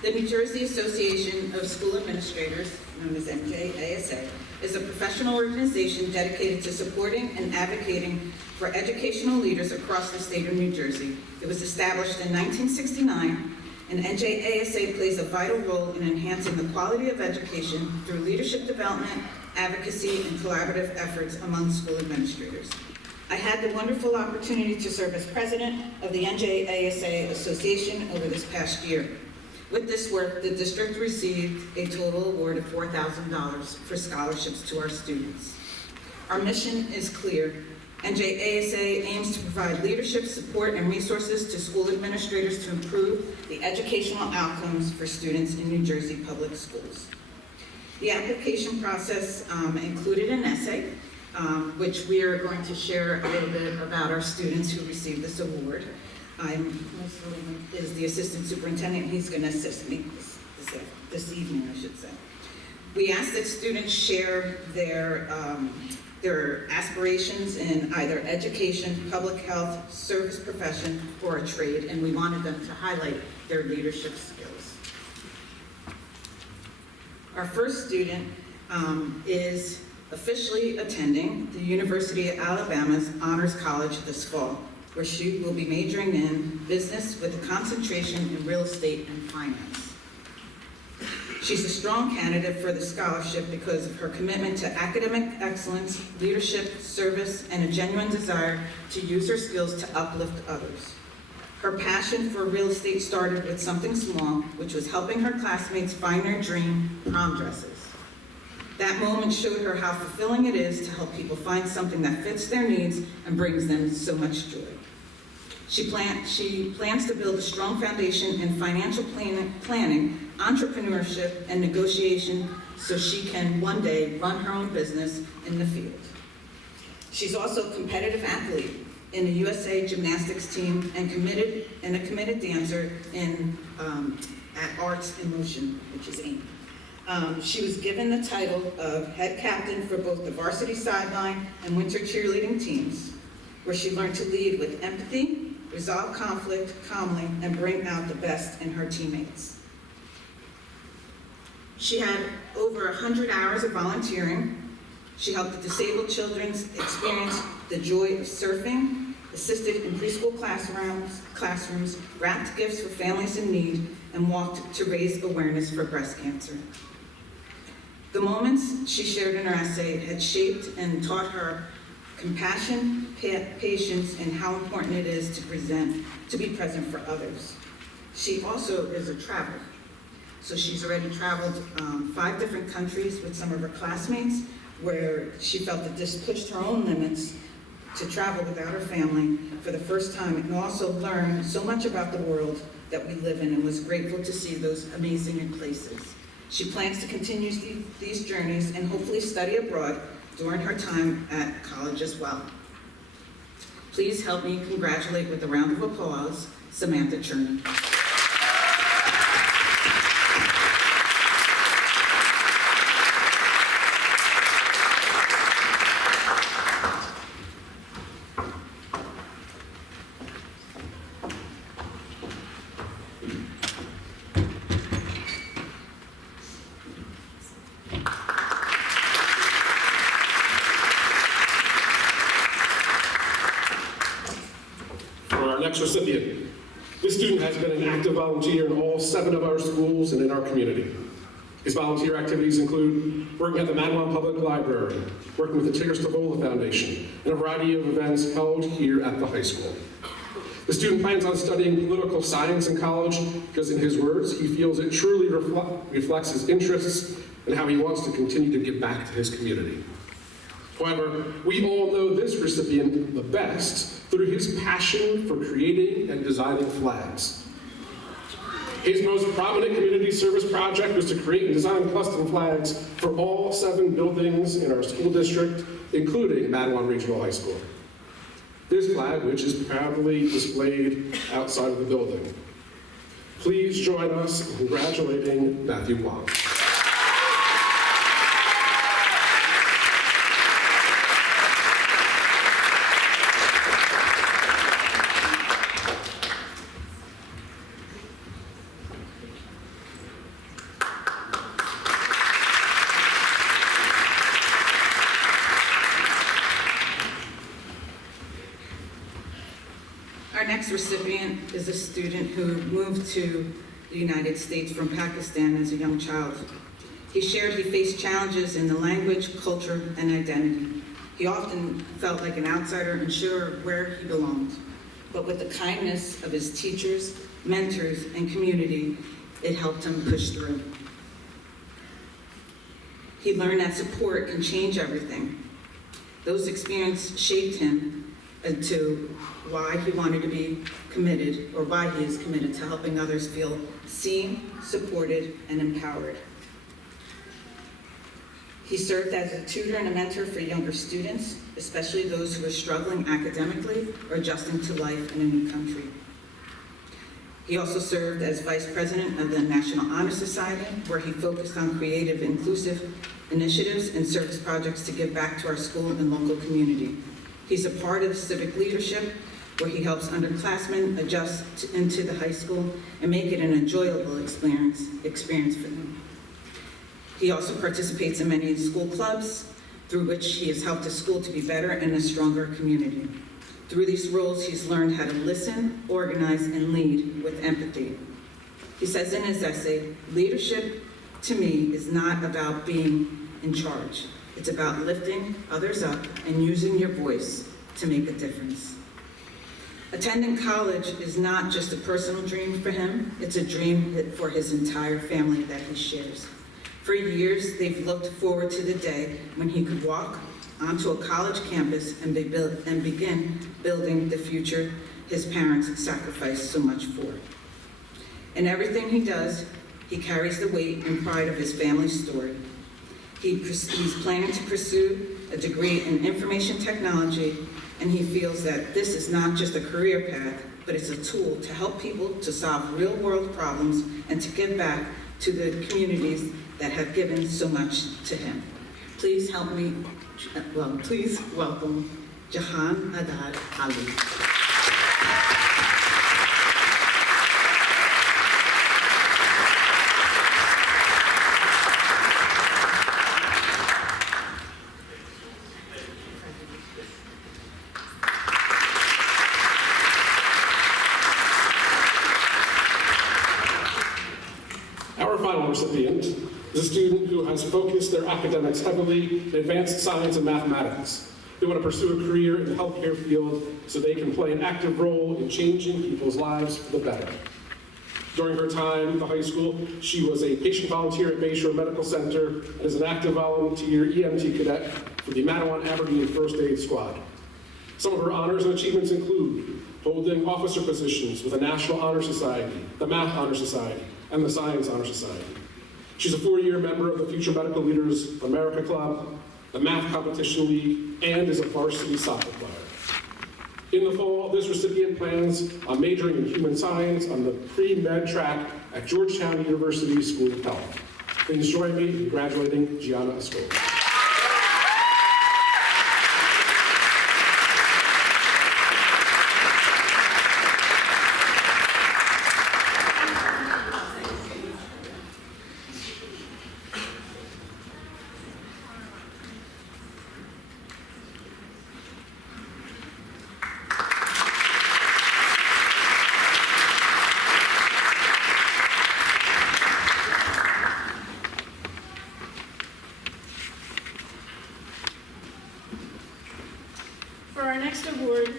The New Jersey Association of School Administrators, known as MRHS, is a professional organization dedicated to supporting and advocating for educational leaders across the state of New Jersey. It was established in 1969, and NJASA plays a vital role in enhancing the quality of education through leadership development, advocacy, and collaborative efforts among school administrators. I had the wonderful opportunity to serve as president of the NJASA Association over this past year. With this work, the district received a total award of $4,000 for scholarships to our students. Our mission is clear: NJASA aims to provide leadership, support, and resources to school administrators to improve the educational outcomes for students in New Jersey public schools. The application process included an essay, which we are going to share a little bit about our students who received this award. Is the assistant superintendent. He's going to assist me this evening, I should say. We ask that students share their aspirations in either education, public health, service profession, or a trade, and we wanted them to highlight their leadership skills. Our first student is officially attending the University of Alabama's Honors College this fall, where she will be majoring in business with a concentration in real estate and finance. She's a strong candidate for the scholarship because of her commitment to academic excellence, leadership, service, and a genuine desire to use her skills to uplift others. Her passion for real estate started with something small, which was helping her classmates find their dream prom dresses. That moment showed her how fulfilling it is to help people find something that fits their needs and brings them so much joy. She plans to build a strong foundation in financial planning, entrepreneurship, and negotiation so she can one day run her own business in the field. She's also a competitive athlete in the USA gymnastics team and a committed dancer at Arts in Motion, which is AIM. She was given the title of head captain for both the varsity sideline and winter cheerleading teams, where she learned to lead with empathy, resolve conflict calmly, and bring out the best in her teammates. She had over 100 hours of volunteering. She helped the disabled children experience the joy of surfing, assisted in preschool classrooms, wrapped gifts for families in need, and walked to raise awareness for breast cancer. The moments she shared in her essay had shaped and taught her compassion, patience, and how important it is to be present for others. She also is a traveler. So she's already traveled 5 different countries with some of her classmates, where she felt that this pushed her own limits to travel without her family for the first time, and also learn so much about the world that we live in, and was grateful to see those amazing places. She plans to continue these journeys and hopefully study abroad during her time at college as well. Please help me congratulate with a round of applause, Samantha Cherney. Next recipient. This student has been an active volunteer in all 7 of our schools and in our community. His volunteer activities include working at the Matawan Public Library, working with the Tigger Stavola Foundation, and a variety of events held here at the high school. The student plans on studying political science in college because, in his words, he feels it truly reflects his interests and how he wants to continue to give back to his community. However, we all know this recipient the best through his passion for creating and designing flags. His most prominent community service project was to create and design custom flags for all 7 buildings in our school district, including Matawan Regional High School. This flag, which is proudly displayed outside of the building. Please join us in congratulating Matthew Wong. Our next recipient is a student who moved to the United States from Pakistan as a young child. He shared he faced challenges in the language, culture, and identity. He often felt like an outsider, unsure where he belonged. But with the kindness of his teachers, mentors, and community, it helped him push through. He learned that support can change everything. Those experiences shaped him into why he wanted to be committed, or why he is committed to helping others feel seen, supported, and empowered. He served as a tutor and a mentor for younger students, especially those who are struggling academically or adjusting to life in a new country. He also served as vice president of the National Honor Society, where he focused on creative, inclusive initiatives and service projects to give back to our school and local community. He's a part of civic leadership, where he helps underclassmen adjust into the high school and make it an enjoyable experience for them. He also participates in many school clubs, through which he has helped the school to be better and a stronger community. Through these roles, he's learned how to listen, organize, and lead with empathy. He says in his essay, "Leadership to me is not about being in charge. It's about lifting others up and using your voice to make a difference." Attending college is not just a personal dream for him, it's a dream for his entire family that he shares. For years, they've looked forward to the day when he could walk onto a college campus and begin building the future his parents sacrificed so much for. In everything he does, he carries the weight and pride of his family's story. He's planning to pursue a degree in information technology, and he feels that this is not just a career path, but it's a tool to help people to solve real-world problems and to give back to the communities that have given so much to him. Please please welcome Jahan Adad Ali. Our final recipient is a student who has focused their academics heavily in advanced science and mathematics. They want to pursue a career in the healthcare field so they can play an active role in changing people's lives for the better. During her time at the high school, she was a patient volunteer at Bayshore Medical Center and is an active volunteer EMT cadet for the Matawan Aberdeen First Aid Squad. Some of her honors and achievements include holding officer positions with the National Honor Society, the Math Honor Society, and the Science Honor Society. She's a 4-year member of the Future Medical Leaders of America Club, the Math Competition League, and is a varsity soccer player. In the fall, this recipient plans on majoring in human science on the pre-med track at Georgetown University School of Health. Please join me in congratulating Gianna Ascoli. For our next award,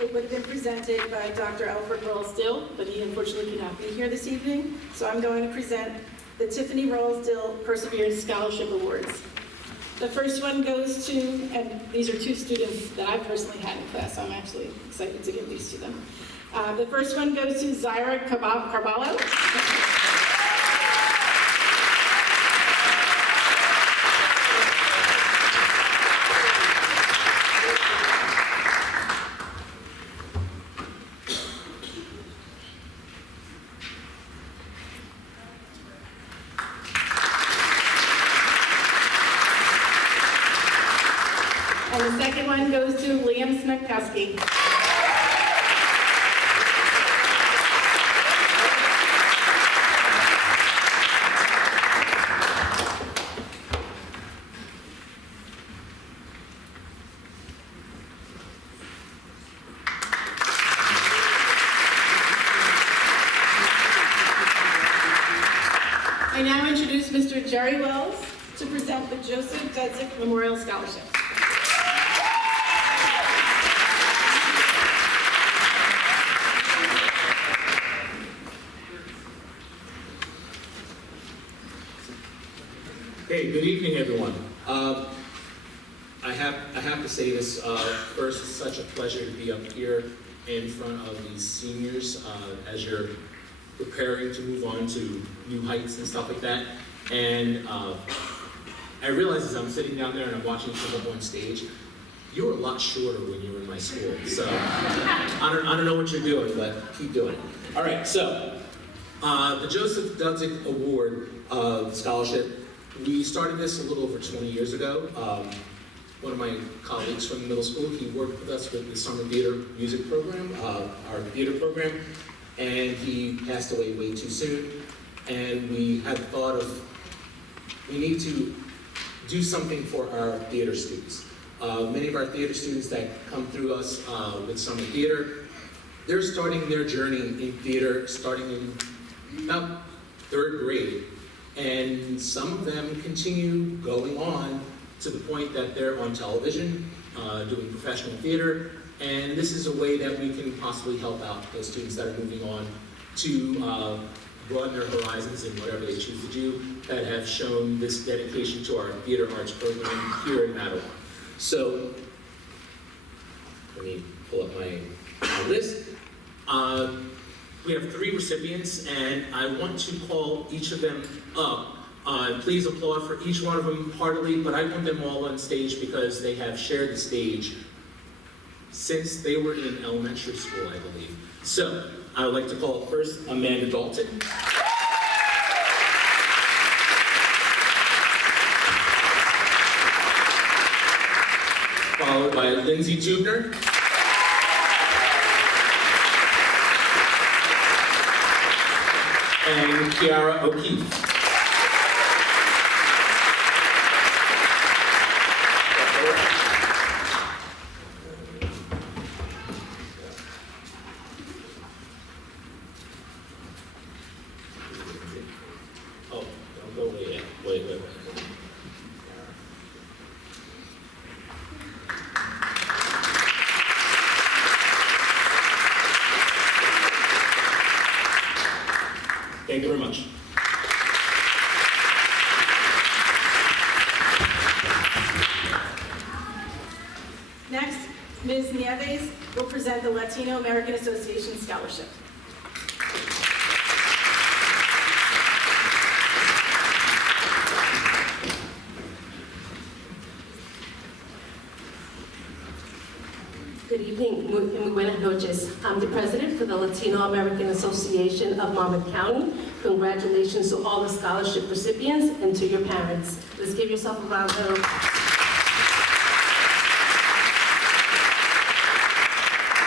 it would have been presented by Dr. Alfred Rolls-Dill, but he unfortunately could not be here this evening. So I'm going to present the Tiffany Rolls-Dill Perseverance Scholarship Awards. The first one goes to, and these are two students that I personally had in class, so I'm actually excited to give these to them. The first one goes to Zaira Carballo. And the second one goes to Liam Snukowski. I now introduce Mr. Jerry Wells to present the Joseph Dudzik Memorial Scholarship. Hey, good evening, everyone. I have to say this, first, it's such a pleasure to be up here in front of these seniors as you're preparing to move on to new heights and stuff like that. And I realize as I'm sitting down there and I'm watching you come up on stage, you were a lot shorter when you were in my school. So I don't know what you're doing, but keep doing it. All right, so the Joseph Dudzik Award Scholarship, we started this a little over 20 years ago. One of my colleagues from the middle school, he worked with us with the summer theater music program, our theater program, and he passed away way too soon. And we had thought of, we need to do something for our theater students. Many of our theater students that come through us with summer theater, they're starting their journey in theater starting in about 3rd grade. And some of them continue going on to the point that they're on television, doing professional theater. And this is a way that we can possibly help out those students that are moving on to broaden their horizons in whatever they choose to do, that have shown this dedication to our theater arts program here in Mattawa. So, let me pull up my list. We have 3 recipients, and I want to call each of them up. Please applaud for each one of them heartily, but I want them all on stage because they have shared the stage since they were in elementary school, I believe. So, I would like to call first Amanda Dalton. Followed by Lindsay Tubner. And Kiara O'Keefe. Oh, don't go away yet. Wait. Thank you very much. Next, Ms. Nieves will present the Latino American Association Scholarship. Good evening, muy buenas noches. I'm the president for the Latino American Association of Monmouth County. Congratulations to all the scholarship recipients and to your parents. Let's give yourself a round of applause.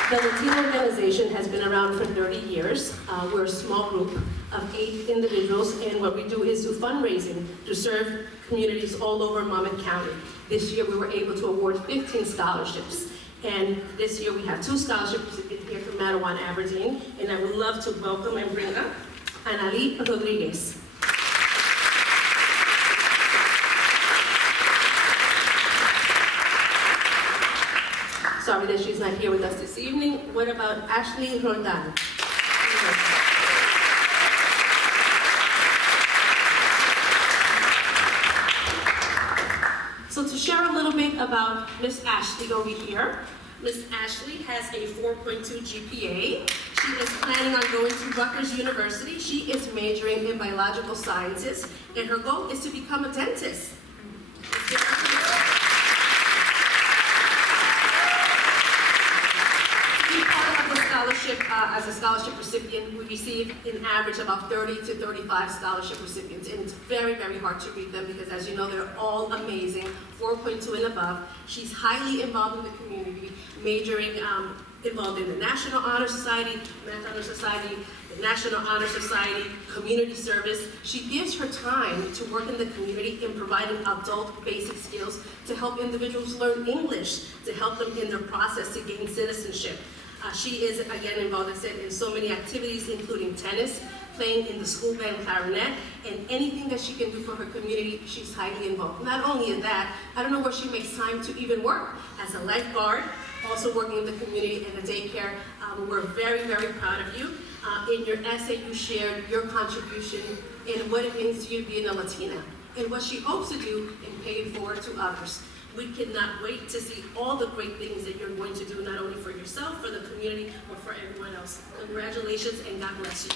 The Latino organization has been around for 30 years. We're a small group of 8 individuals, and what we do is do fundraising to serve communities all over Monmouth County. This year we were able to award 15 scholarships. And this year we have 2 scholarships here from Mattawa and Aberdeen, and I would love to welcome and bring up Anali Rodriguez. Sorry that she's not here with us this evening. What about Ashley Roldan? So to share a little bit about Miss Ashley over here, Miss Ashley has a 4.2 GPA. She is planning on going to Rutgers University. She is majoring in biological sciences, and her goal is to become a dentist. Let's give her a scholarship, as a scholarship recipient, we receive in average about 30 to 35 scholarship recipients, and it's very, very hard to read them because, as you know, they're all amazing, 4.2 and above. She's highly involved in the community, majoring involved in the National Honor Society, Math Honor Society, the National Honor Society, community service. She gives her time to work in the community in providing adult basic skills to help individuals learn English, to help them in their process to gain citizenship. She is, again, involved, as I said, in so many activities, including tennis, playing in the school band clarinet, and anything that she can do for her community, she's highly involved. Not only in that, I don't know where she makes time to even work. As a lifeguard, also working in the community and the daycare. We're very, very proud of you. In your essay, you shared your contribution in what it means to you being a Latina and what she hopes to do in paying forward to others. We cannot wait to see all the great things that you're going to do, not only for yourself, for the community, but for everyone else. Congratulations and God bless you.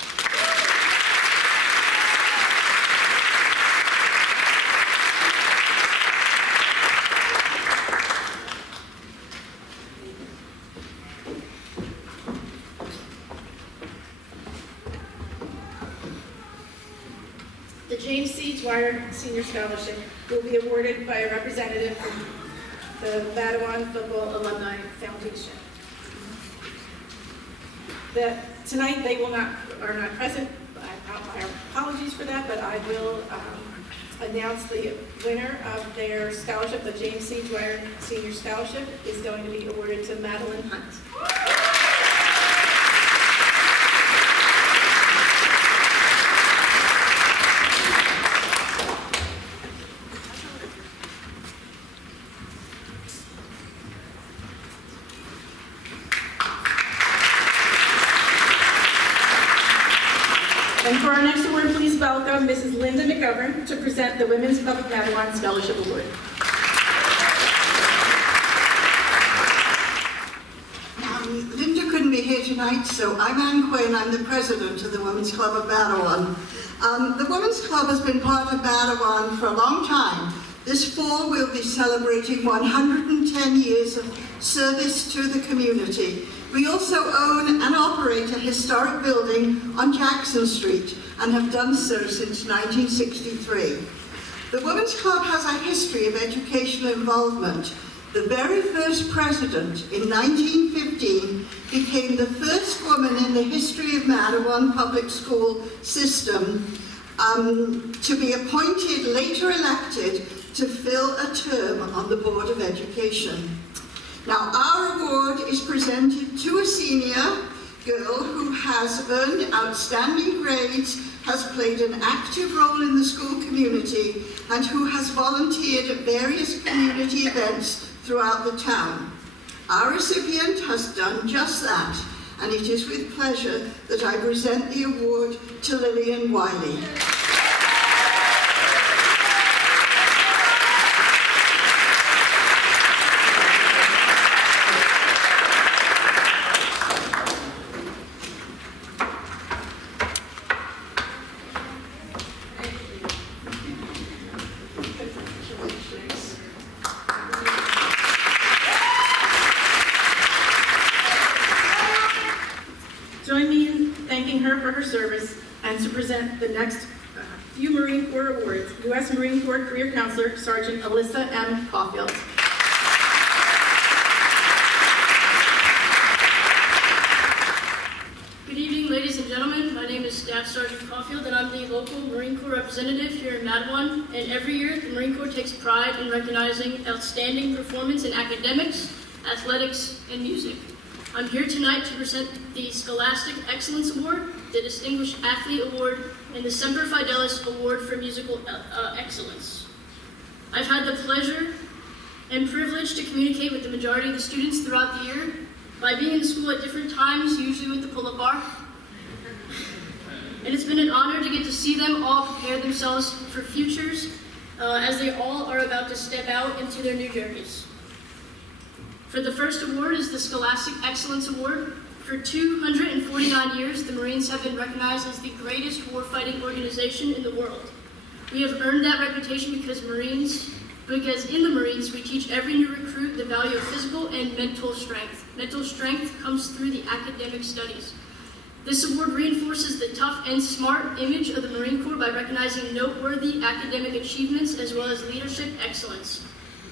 The James C. Dwyer Senior Scholarship will be awarded by a representative from the Matawan Football Alumni Foundation. Tonight they are not present. My apologies for that, but I will announce the winner of their scholarship. The James C. Dwyer Senior Scholarship is going to be awarded to Madeline Hunt. And for our next award, please welcome Mrs. Linda McGovern to present the Women's Club of Matawan Scholarship Award. Linda couldn't be here tonight, so I'm Ann Quinn. I'm the president of the Women's Club of Matawan. The Women's Club has been part of Matawan for a long time. This fall we'll be celebrating 110 years of service to the community. We also own and operate a historic building on Jackson Street and have done so since 1963. The Women's Club has a history of educational involvement. The very first president in 1915 became the first woman in the history of Matawan public school system to be appointed, later elected, to fill a term on the Board of Education. Now, our award is presented to a senior girl who has earned outstanding grades, has played an active role in the school community, and who has volunteered at various community events throughout the town. Our recipient has done just that, and it is with pleasure that I present the award to Lillian Wiley. Join me in thanking her for her service and to present the next few Marine Corps awards. U.S. Marine Corps Career Counselor Sergeant Alyssa M. Caulfield. Good evening, ladies and gentlemen. My name is Staff Sergeant Caulfield, and I'm the local Marine Corps representative here in Matawan. And every year, the Marine Corps takes pride in recognizing outstanding performance in academics, athletics, and music. I'm here tonight to present the Scholastic Excellence Award, the Distinguished Athlete Award, and the Semper Fidelis Award for Musical Excellence. I've had the pleasure and privilege to communicate with the majority of the students throughout the year by being in school at different times, usually with the pull-up bar. And it's been an honor to get to see them all prepare themselves for futures as they all are about to step out into their new journeys. For the first award is the Scholastic Excellence Award. For 249 years, the Marines have been recognized as the greatest warfighting organization in the world. We have earned that reputation because in the Marines, we teach every new recruit the value of physical and mental strength. Mental strength comes through the academic studies. This award reinforces the tough and smart image of the Marine Corps by recognizing noteworthy academic achievements as well as leadership excellence.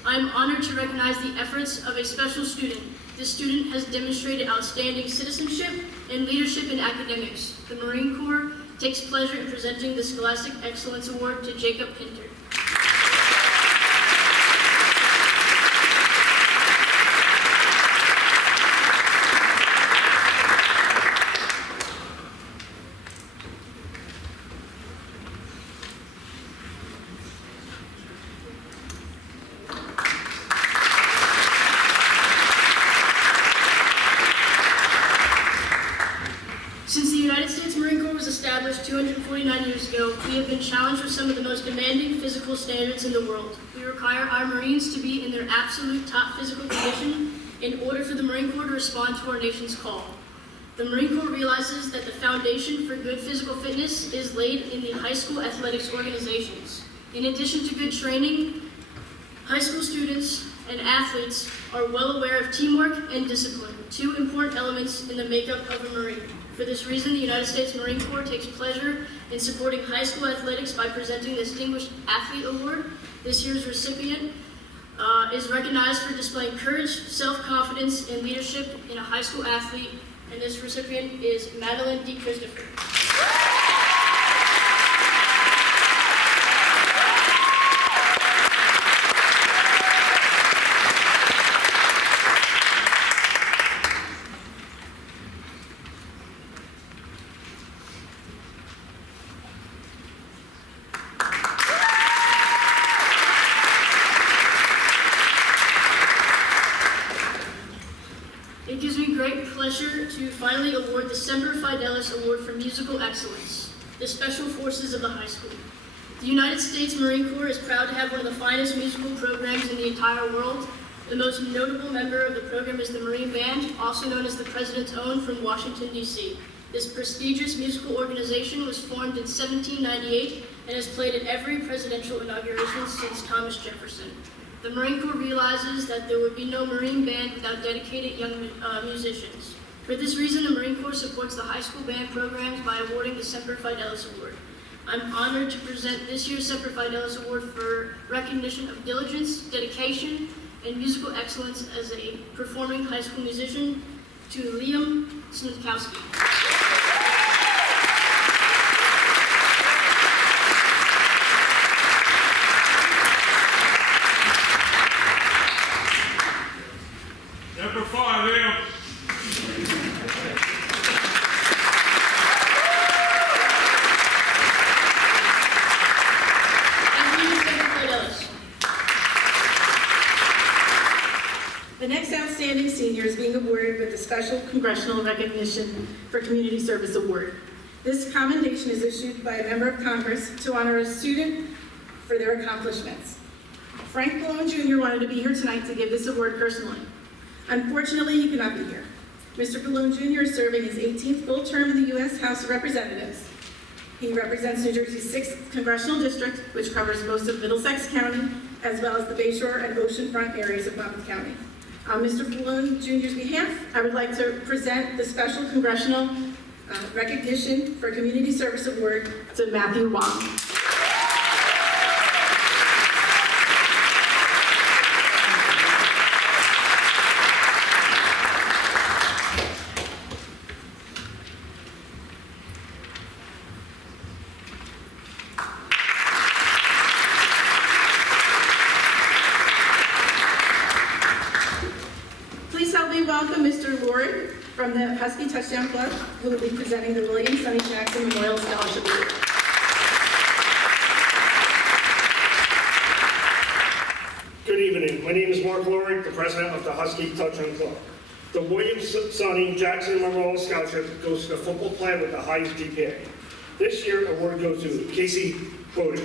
I'm honored to recognize the efforts of a special student. This student has demonstrated outstanding citizenship and leadership in academics. The Marine Corps takes pleasure in presenting the Scholastic Excellence Award to Jacob Pinter. Since the United United States Marine Corps was established 249 years ago, we have been challenged with some of the most demanding physical standards in the world. We require our Marines to be in their absolute top physical condition in order for the Marine Corps to respond to our nation's call. The Marine Corps realizes that the foundation for good physical fitness is laid in the high school athletics organizations. In addition to good training, high school students and athletes are well aware of teamwork and discipline, two important elements in the makeup of a Marine. For this reason, the United States Marine Corps takes pleasure in supporting high school athletics by presenting the Distinguished Athlete Award. This year's recipient is recognized for displaying courage, self-confidence, and leadership in a high school athlete, and this recipient is Madeline D. Christopher. It gives me great pleasure to finally award the Semper Fidelis Award for Musical Excellence, the Special Forces of the high school. The United States Marine Corps is proud to have one of the finest musical programs in the entire world. The most notable member of the program is the Marine Band, also known as the President's Own, from Washington, D.C. This prestigious musical organization was formed in 1798 and has played at every presidential inauguration since Thomas Jefferson. The Marine Corps realizes that there would be no Marine Band without dedicated young musicians. For this reason, the Marine Corps supports the high school band programs by awarding the Semper Fidelis Award. I'm honored to present this year's Semper Fidelis Award for recognition of diligence, dedication, and musical excellence as a performing high school musician to Liam Smithkowski. Number 5, Liam. The next outstanding senior is being awarded with the Special Congressional Recognition for Community Service Award. This commendation is issued by a member of Congress to honor a student for their accomplishments. Frank Pallone Jr. wanted to be here tonight to give this award personally. Unfortunately, he cannot be here. Mr. Pallone Jr. is serving his 18th full term in the U.S. House of Representatives. He represents New Jersey's 6th Congressional District, which covers most of Middlesex County, as well as the Bayshore and oceanfront areas of Monmouth County. On Mr. Pallone Jr.'s behalf, I would like to present the Special Congressional Recognition for Community Service Award to Matthew Wong. Welcome Mr. Lord from the Husky Touchdown Club, who will be presenting the William Sonny Jackson Memorial Scholarship Award. Good evening. My name is Mark Lorick, the president of the Husky Touchdown Club. The William Sonny Jackson Memorial Scholarship goes to the football player with the highest GPA. This year, award goes to Casey Bowden.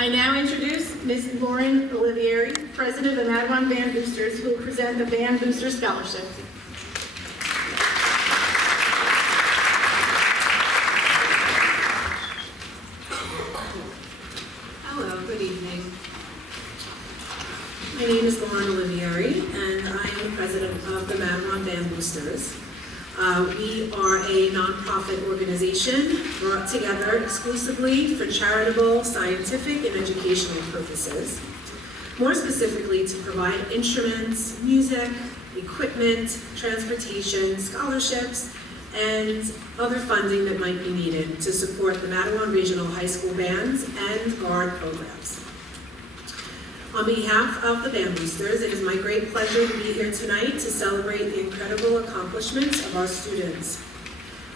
I now introduce Ms. Lauren Olivieri, President of the Mattawan Band Boosters, who will present the Band Booster Scholarship. Hello, good evening. My name is Lauren Olivieri, and I am the president of the Mattawan Band Boosters. We are a nonprofit organization brought together exclusively for charitable, scientific, and educational purposes. More specifically, to provide instruments, music, equipment, transportation, scholarships, and other funding that might be needed to support the Mattawan Regional High School bands and Guard programs. On behalf of the Band Boosters, it is my great pleasure to be here tonight to celebrate the incredible accomplishments of our students.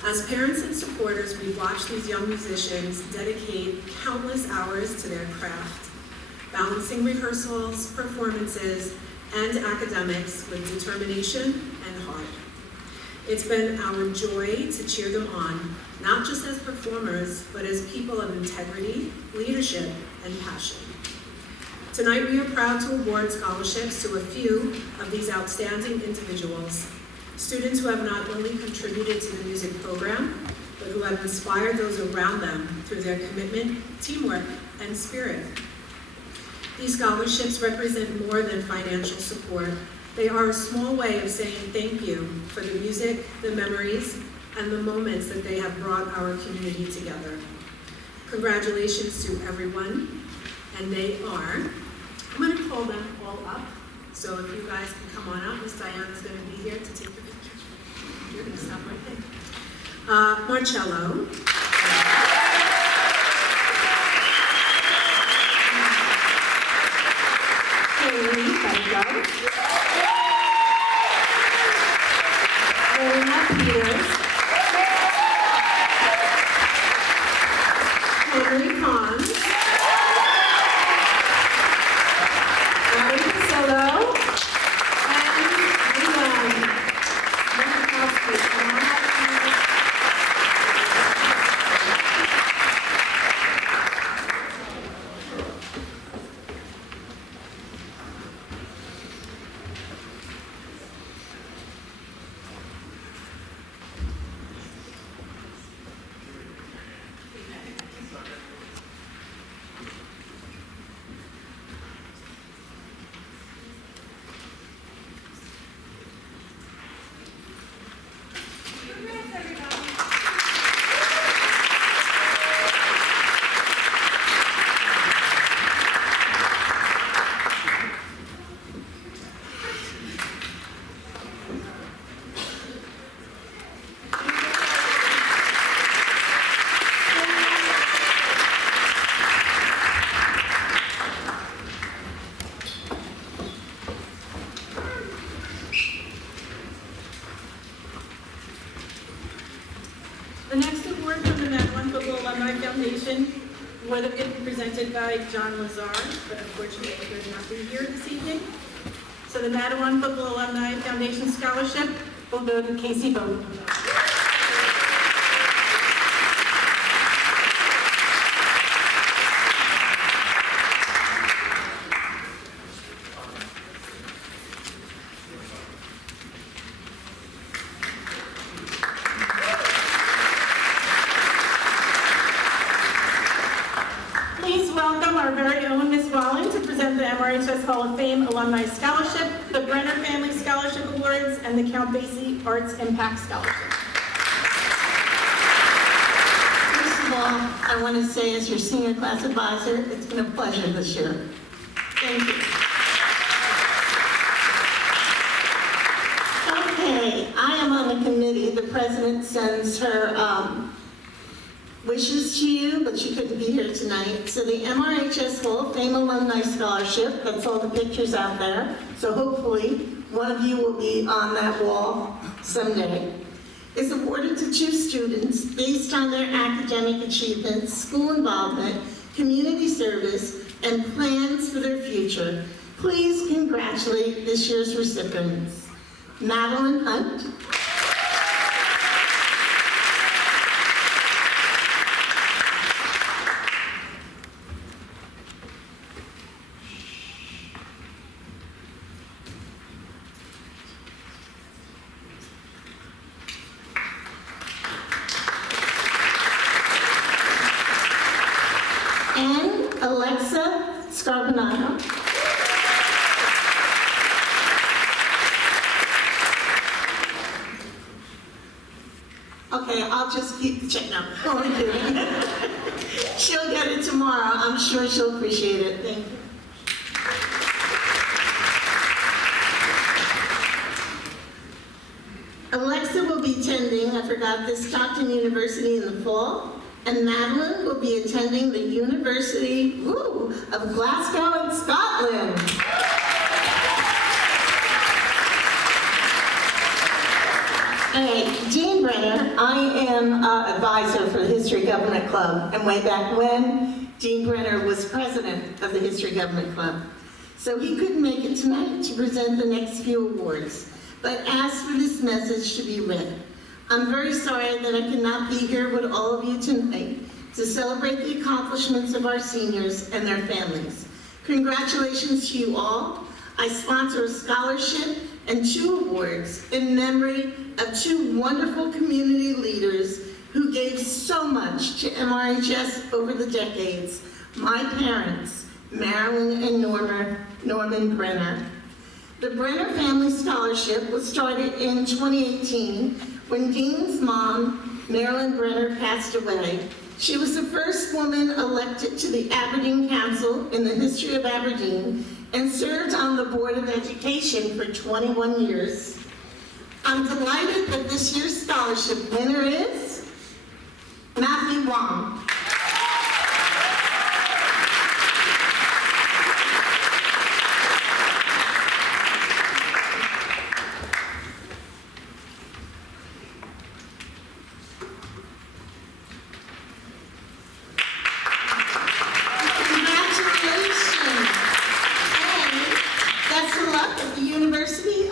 As parents and supporters, we watch these young musicians dedicate countless hours to their craft, balancing rehearsals, performances, and academics with determination and heart. It's been our joy to cheer them on, not just as performers, but as people of integrity, leadership, and passion. Tonight, we are proud to award scholarships to a few of these outstanding individuals, students who have not only contributed to the music program, but who have inspired those around them through their commitment, teamwork, and spirit. These scholarships represent more than financial support. They are a small way of saying thank you for the music, the memories, and the moments that they have brought our community together. Congratulations to everyone, and they are, I'm going to call them all up, so if you guys can come on up, Miss Diana's going to be here to take your picture. You're going to stop right there. Marcello. Haley, Benko. Elena Peters. Henry Pons. Larry Soto. And Leon. The next award from the Madeline Football Alumni Foundation would have been presented by John Lazar, but unfortunately he could not be here this evening. So the Madeline Football Alumni Foundation Scholarship will go to Casey Bowden. The MRHS Hall of Fame Alumni Scholarship, the Brenner Family Scholarship Awards, and the Count Basie Arts Impact Scholarship. First of all, I want to say as your senior class advisor, it's been a pleasure this year. Thank you. Okay, I am on the committee. The president sends her wishes to you, but she couldn't be here tonight. So the MRHS Hall of Fame Alumni Scholarship, that's all the pictures out there. So hopefully one of you will be on that wall someday. Is awarded to 2 students based on their academic achievements, school involvement, community service, and plans for their future. Please congratulate this year's recipients. Madeline Hunt. And Alexa Scarpinato. Okay, I'll just keep the check now. She'll get it tomorrow. I'm sure she'll appreciate it. Thank you. Alexa will be attending, I forgot this, Stockton University in the fall, and Madeline will be attending the University of Glasgow in Scotland. I am advisor for the History Government Club, and way back when, Dean Brenner was president of the History Government Club. So he couldn't make it tonight to present the next few awards, but asked for this message to be read. I'm very sorry that I could not be here with all of you tonight to celebrate the accomplishments of our seniors and their families. Congratulations to you all. I sponsor a scholarship and 2 awards in memory of 2 wonderful community leaders who gave so much to MRHS over the decades. My parents, Marilyn and Norman Brenner. The Brenner Family Scholarship was started in 2018 when Dean's mom, Marilyn Brenner, passed away. She was the first woman elected to the Aberdeen Council in the history of Aberdeen and served on the Board of Education for 21 years. I'm delighted that this year's scholarship winner is Matthew Wong.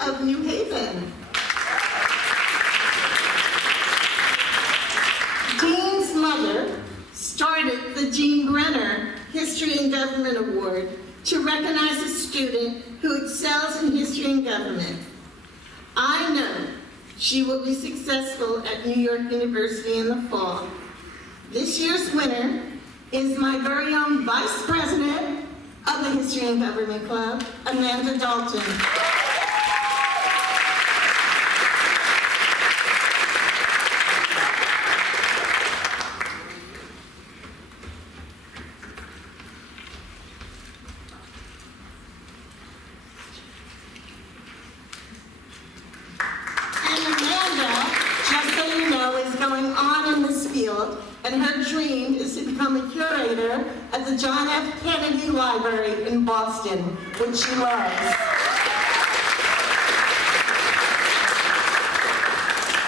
Of New Haven. Dean's mother started the Jean Brenner History and Government Award to recognize a student who excels in history and government. I know she will be successful at New York University in the fall. This year's winner is my very own Vice President of the History and Government Club, Amanda Dalton. And her dream is to become a curator at the John F. Kennedy Library in Boston, which she loves.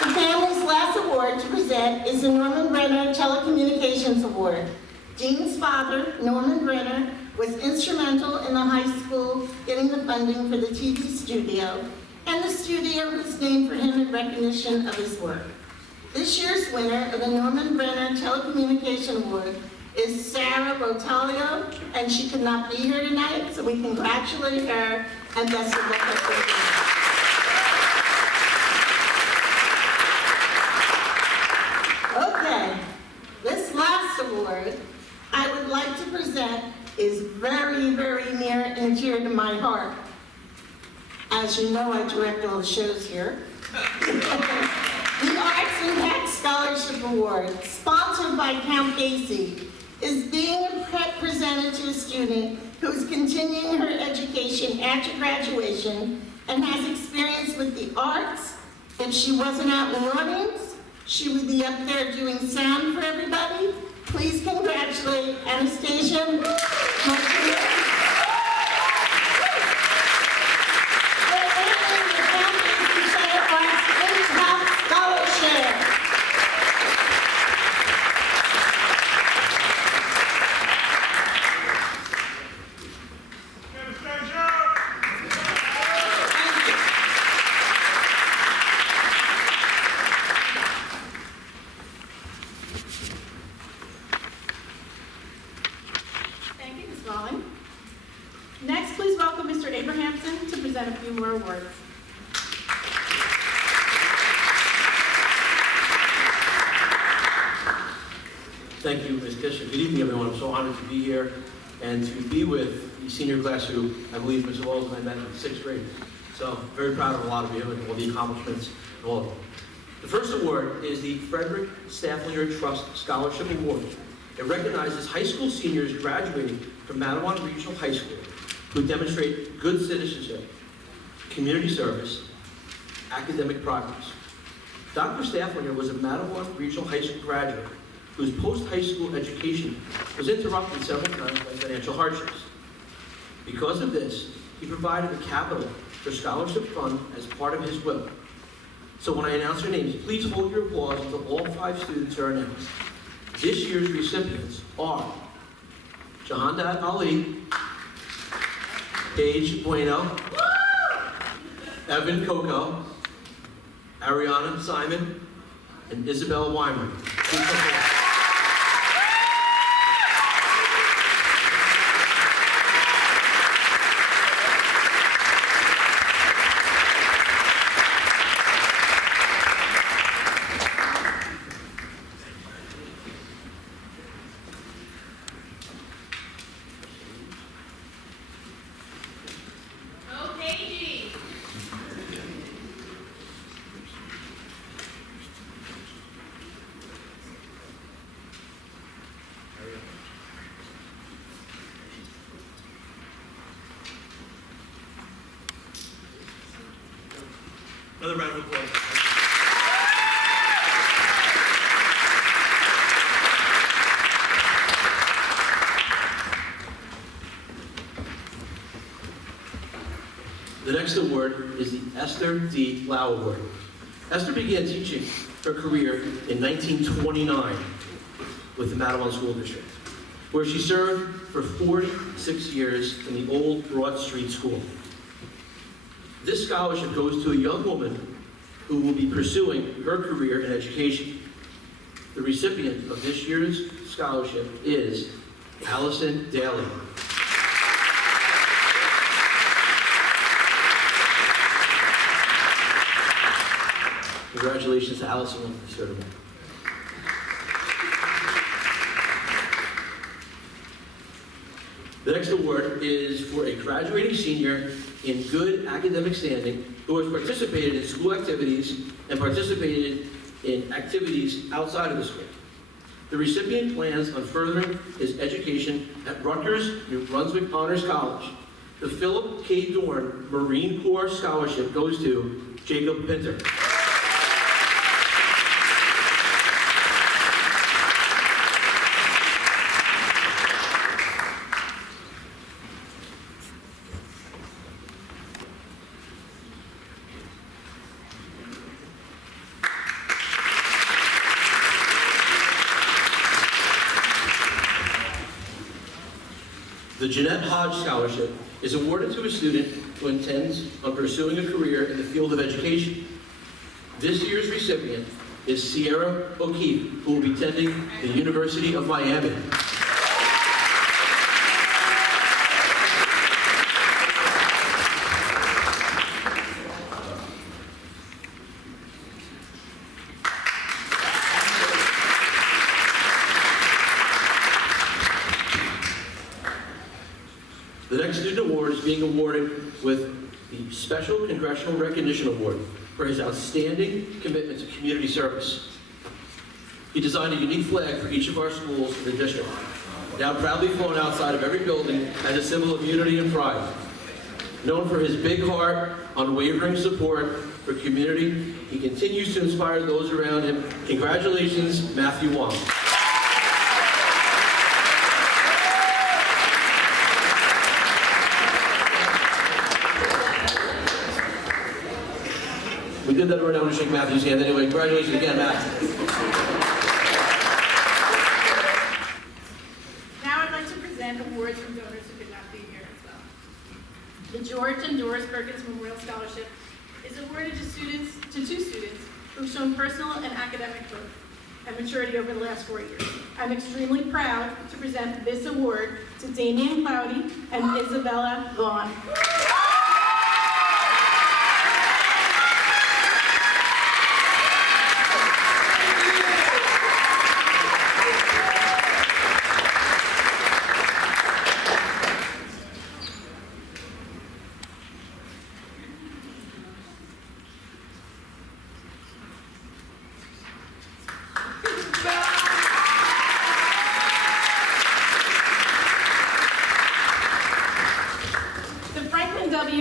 The family's last award to present is the Norman Brenner Telecommunications Award. Dean's father, Norman Brenner, was instrumental in the high school getting the funding for the TV studio, and the studio was named for him in recognition of his work. This year's winner of the Norman Brenner Telecommunication Award is Sarah Rotalio, and she could not be here tonight, so we congratulate her and best of luck at the Okay, this last award I would like to present is very, very near and dear to my heart. As you know, I direct all the shows here. The Arts Impact Scholarship Award, sponsored by Count Basie, is being presented to a student who is continuing her education after graduation and has experience with the arts. If she wasn't out in the audience, she would be up there doing sound for everybody. Please congratulate Anastasia Martinez. Next, please welcome Mr. Abrahamson to present a few more awards. Thank you, Ms. Kisher. Good evening, everyone. I'm so honored to be here and to be with the senior class who I believe Ms. Wells and I met in 6th grade. So very proud of a lot of you and all the accomplishments and all of them. The first award is the Frederick Stafflinger Trust Scholarship Award. It recognizes high school seniors graduating from Matawan Regional High School who demonstrate good citizenship, community service, academic progress. Dr. Stafflinger was a Matawan Regional High School graduate whose post-high school education was interrupted several times by financial hardships. Because of this, he provided a capital for scholarship fund as part of his will. So when I announce your names, please hold your applause until all 5 students are announced. This year's recipients are Jahandat Ali, Paige Bueno, Evan Coco, Ariana Simon, and Isabel Weimer. Please come forward. Another round of applause. The next award is the Esther D. Lau Award. Esther began teaching her career in 1929 with the Matawan School District, where she served for 46 years in the old Broad Street School. This scholarship goes to a young woman who will be pursuing her career in education. The recipient of this year's scholarship is Allison Daly. Congratulations to Allison on the ceremony. The next award is for a graduating senior in good academic standing who has participated in school activities and participated in activities outside of the school. The recipient plans on furthering his education at Rutgers New Brunswick Honors College. The Philip K. Dorn Marine Corps Scholarship goes to Jacob Pinter. The Jeanette Hodge Scholarship is awarded to a student who intends on pursuing a career in the field of education. This year's recipient is Sierra O'Keefe, who will be attending the University of Miami. The next student award is being awarded with the Special Congressional Recognition Award for his outstanding commitment to community service. He designed a unique flag for each of our schools in the district, now proudly flown outside of every building as a symbol of unity and pride. Known for his big heart, unwavering support for community, he continues to inspire those around him. Congratulations, Matthew Wong. We did that already. I want to shake Matthew's hand anyway. Congratulations again, Matt. Now I'd like to present awards from donors who could not be here as well. The George and Doris Perkins Memorial Scholarship is awarded to two students who've shown personal and academic growth and maturity over the last 4 years. I'm extremely proud to present this award to Damian Cloudy and Isabella Vaughn.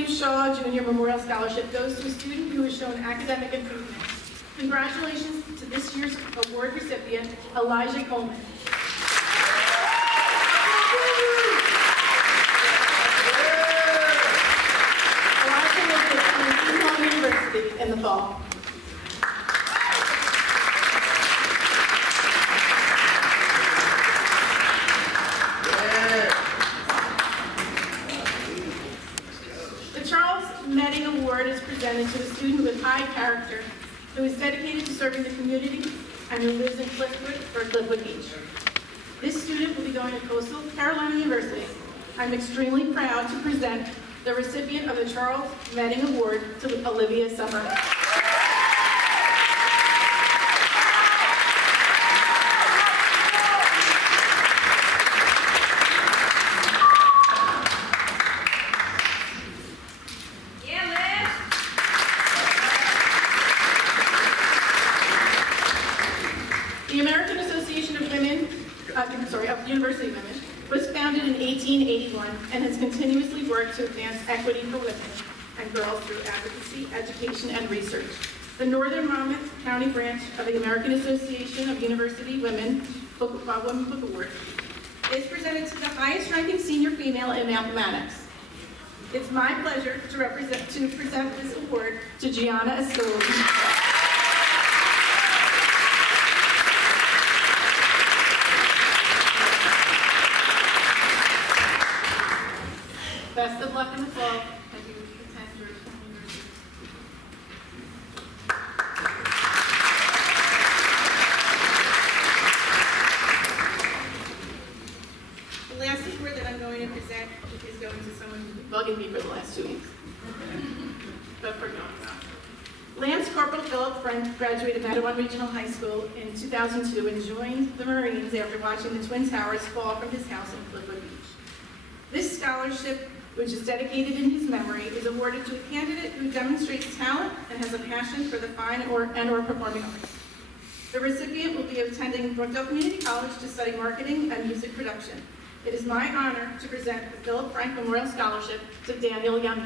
Shaw Junior Memorial Scholarship goes to a student who has shown academic improvement. Congratulations to this year's award recipient, Elijah Coleman. Elijah will be attending University in the fall. Medding Award is presented to a student with high character who is dedicated to serving the community and who lives in Cliffwood Beach. This student will be going to Coastal Carolina University. I'm extremely proud to present the recipient of the Charles Medding Award to Olivia Summer. The American Association of Women, of University Women, was founded in 1881 and has continuously worked to advance equity for women and girls through advocacy, education, and research. The Northern Monmouth County branch of the American Association of University Women Book Award is presented to the highest-ranking senior female in mathematics. It's my pleasure to present this award to Gianna Ascoli. Best of luck in the fall as you attend your university. The last award that I'm going to present is going to someone who's been bugging me for the last 2 weeks. But for going on. Lance Corporal Philip Frank graduated Mattawan Regional High School in 2002 and joined the Marines after watching the Twin Towers fall from his house in Cliffwood Beach. This scholarship, which is dedicated in his memory, is awarded to a candidate who demonstrates talent and has a passion for the fine or performing arts. The recipient will be attending Brookdale Community College to study marketing and music production. It is my honor to present the Philip Frank Memorial Scholarship to Daniel Young.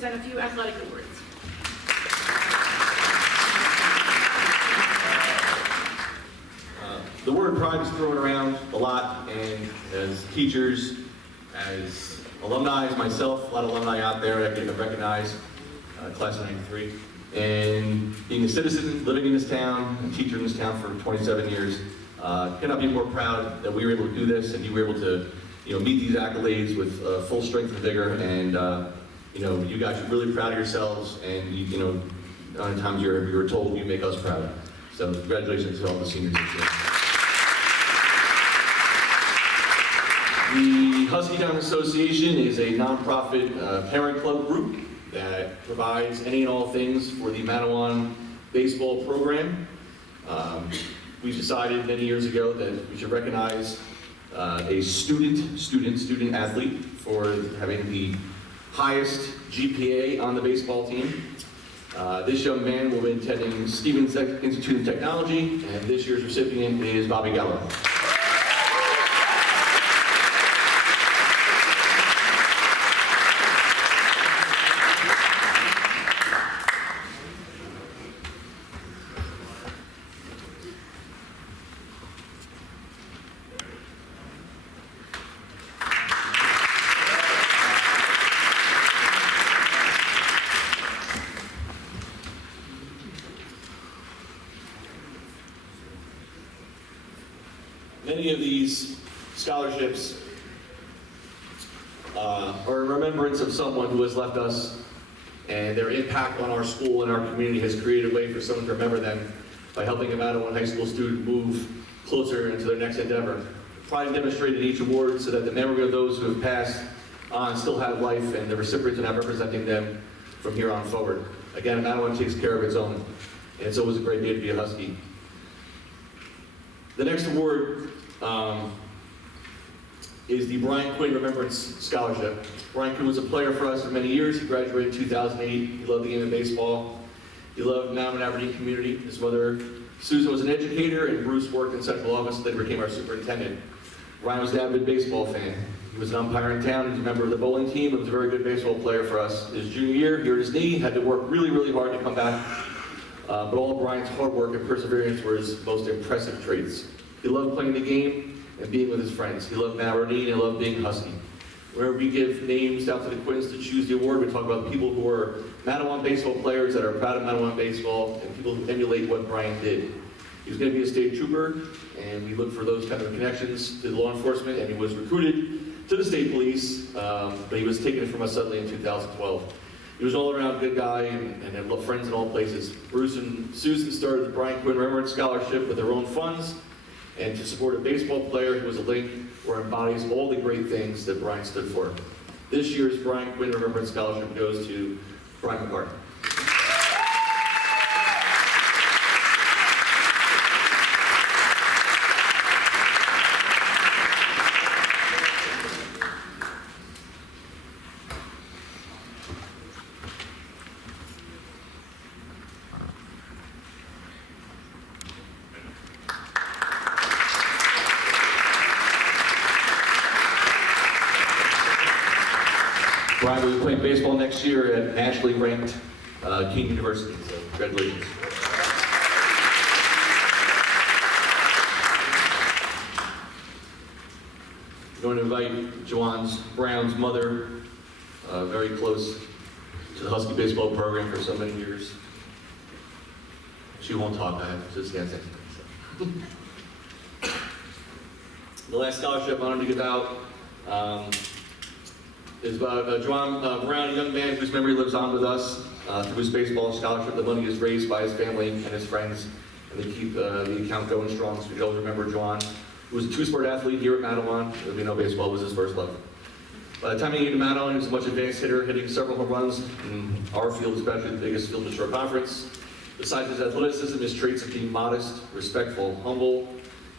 A few athletic awards. The word pride is thrown around a lot, and as teachers, as alumni, as myself, a lot of alumni out there I can recognize, class of 93. And being a citizen, living in this town, a teacher in this town for 27 years, cannot be more proud that we were able to do this and you were able to meet these accolades with full strength and vigor. And you guys are really proud of yourselves, and on times you're told you make us proud. So congratulations to all the seniors this year. The Husky Town Association is a nonprofit parent club group that provides any and all things for the Mattawan baseball program. We decided many years ago that we should recognize a student athlete for having the highest GPA on the baseball team. This young man will be attending Stevens Institute of Technology, and this year's recipient is Bobby Gallo. Many of these scholarships are a remembrance of someone who has left us, and their impact on our school and our community has created a way for someone to remember them by helping a Mattawan High School student move closer into their next endeavor. Pride is demonstrated in each award so that the memory of those who have passed on still have life, and the recipients are not representing them from here on forward. Again, Mattawan takes care of its own, and it's always a great day to be a Husky. The next award is the Brian Quinn Remembrance Scholarship. Brian Quinn was a player for us for many years. He graduated in 2008. He loved the game of baseball. He loved Mattawan Aberdeen community. His mother, Susan, was an educator, and Bruce worked in central office and then became our superintendent. Brian was an avid baseball fan. He was an umpire in town. He was a member of the bowling team and was a very good baseball player for us. His junior year, he hurt his knee, had to work really, really hard to come back. But all of Brian's hard work and perseverance were his most impressive traits. He loved playing the game and being with his friends. He loved Aberdeen and loved being Husky. Whenever we give names out to the Quins to choose the award, we talk about the people who are Matawan baseball players that are proud of Matawan baseball and people who emulate what Brian did. He was going to be a state trooper, and we look for those kind of connections to law enforcement, and he was recruited to the state police, but he was taken from us suddenly in 2012. He was an all-around good guy and had friends in all places. Bruce and Susan started the Brian Quinn Remembrance Scholarship with their own funds, and to support a baseball player who was a link or embodies all the great things that Brian stood for. This year's Brian Quinn Remembrance Scholarship goes to Brian McCarthy. Brian will be playing baseball next year at nationally ranked King University, so congratulations. I'm going to invite Juwan Brown's mother, very close to the Husky baseball program for so many years. She won't talk, I have to stand next to me. So. The last scholarship I wanted to give out is about Juwan Brown, a young man whose memory lives on with us through his baseball scholarship. The money is raised by his family and his friends, and they keep the account going strong. So we always remember Juwan, who was a two-sport athlete here at Matawan. As we know, baseball was his first love. By the time he came to Matawan, he was a much advanced hitter, hitting several home runs in our field, especially the biggest field in the short conference. Besides his athleticism, his traits of being modest, respectful, humble,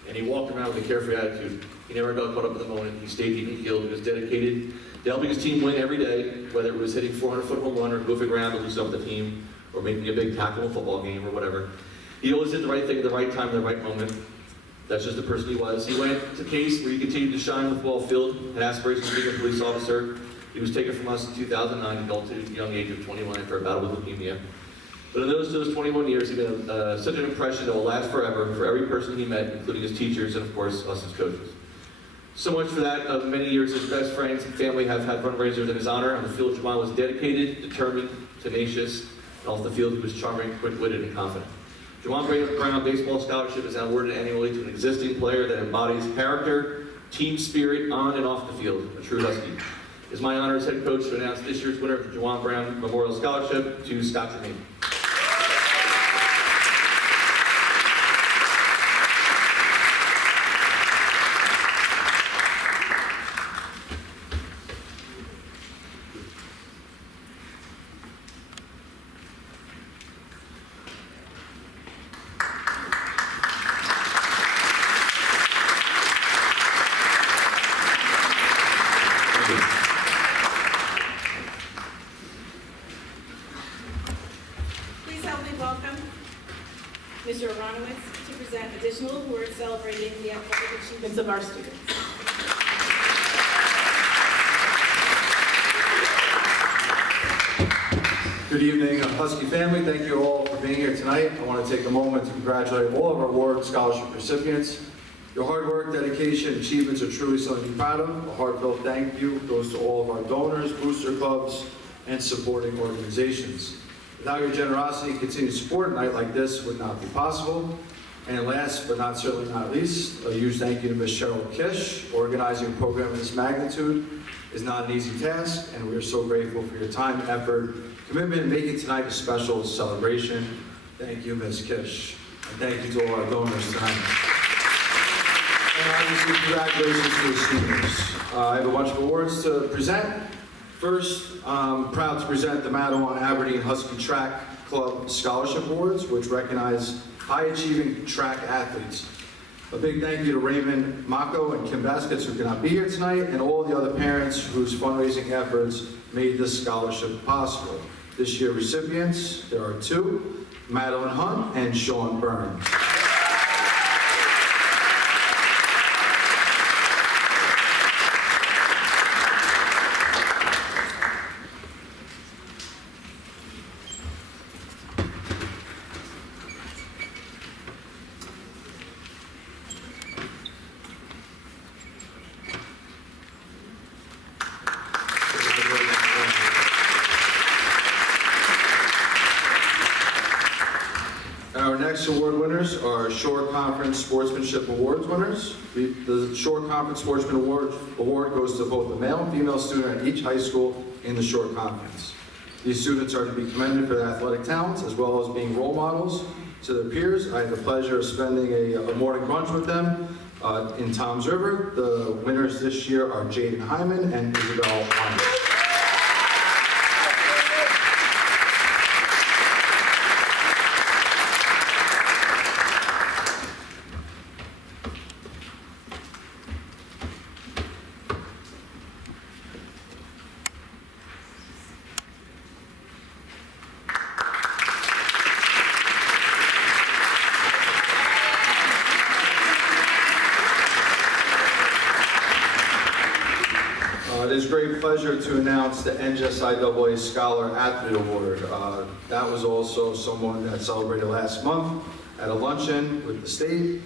and he walked around with a carefree attitude. He never got caught up in the moment. He stayed even keeled. He was dedicated to helping his team win every day, whether it was hitting 400-foot home run or goofing around to lose up the team or making a big tackle in a football game or whatever. He always did the right thing at the right time, at the right moment. That's just the person he was. He went to Case, where he continued to shine with ball field, had aspirations of being a police officer. He was taken from us in 2009, adult to a young age of 21 after a battle with leukemia. But in those 21 years, he made such an impression that will last forever for every person he met, including his teachers and, of course, us as coaches. So much for that. Of many years, his best friends and family have had fundraisers in his honor. On the field, Juwan was dedicated, determined, tenacious, and off the field, he was charming, quick-witted, and confident. Juwan Brown Baseball Scholarship is awarded annually to an existing player that embodies character, team spirit on and off the field, a true Husky. It is my honor as head coach to announce this year's winner of the Juwan Brown Memorial Scholarship to Scott Jermaine. Please help me welcome Mr. Aronowitz to present additional awards celebrating the athletic achievements of our students. Good evening, Husky family. Thank you all for being here tonight. I want to take a moment to congratulate all of our award scholarship recipients. Your hard work, dedication, achievements are truly something to be proud of. A heartfelt thank you goes to all of our donors, booster clubs, and supporting organizations. Without your generosity and continued support, a night like this would not be possible. And last, but not certainly not least, a huge thank you to Ms. Cheryl Kish. Organizing a program of this magnitude is not an easy task, and we are so grateful for your time, effort, commitment, and making tonight a special celebration. Thank you, Ms. Kish. And thank you to all our donors tonight. And obviously, congratulations to the seniors. I have a bunch of awards to present. First, I'm proud to present the Matawan Aberdeen Husky Track Club Scholarship Awards, which recognize high-achieving track athletes. A big thank you to Raymond Mako and Kim Baskets, who cannot be here tonight, and all the other parents whose fundraising efforts made this scholarship possible. This year recipients, there are two, Madeline Hunt and Sean Burns. next award winners are Shore Conference Sportsmanship Awards winners. The Shore Conference Sportsman Award goes to both a male and female student at each high school in the Shore Conference. These students are to be commended for their athletic talents as well as being role models to their peers. I had the pleasure of spending a morning brunch with them in Toms River. The winners this year are Jaden Hyman and Isabel Hyman. It is a great pleasure to announce the NJSIAA Scholar Athlete Award. That was also someone that celebrated last month at a luncheon with the state.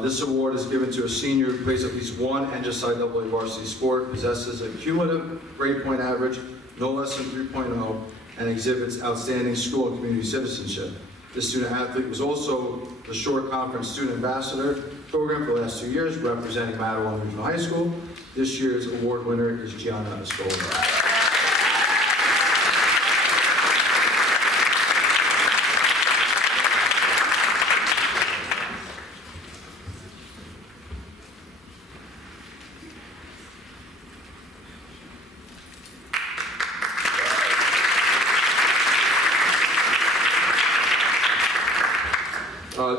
This award is given to a senior who plays at least one NJSIAA varsity sport, possesses a cumulative grade point average no less than 3.0, and exhibits outstanding school and community citizenship. This student athlete was also the Shore Conference Student Ambassador Program for the last 2 years, representing Matawan Regional High School. This year's award winner is Gianna Escola.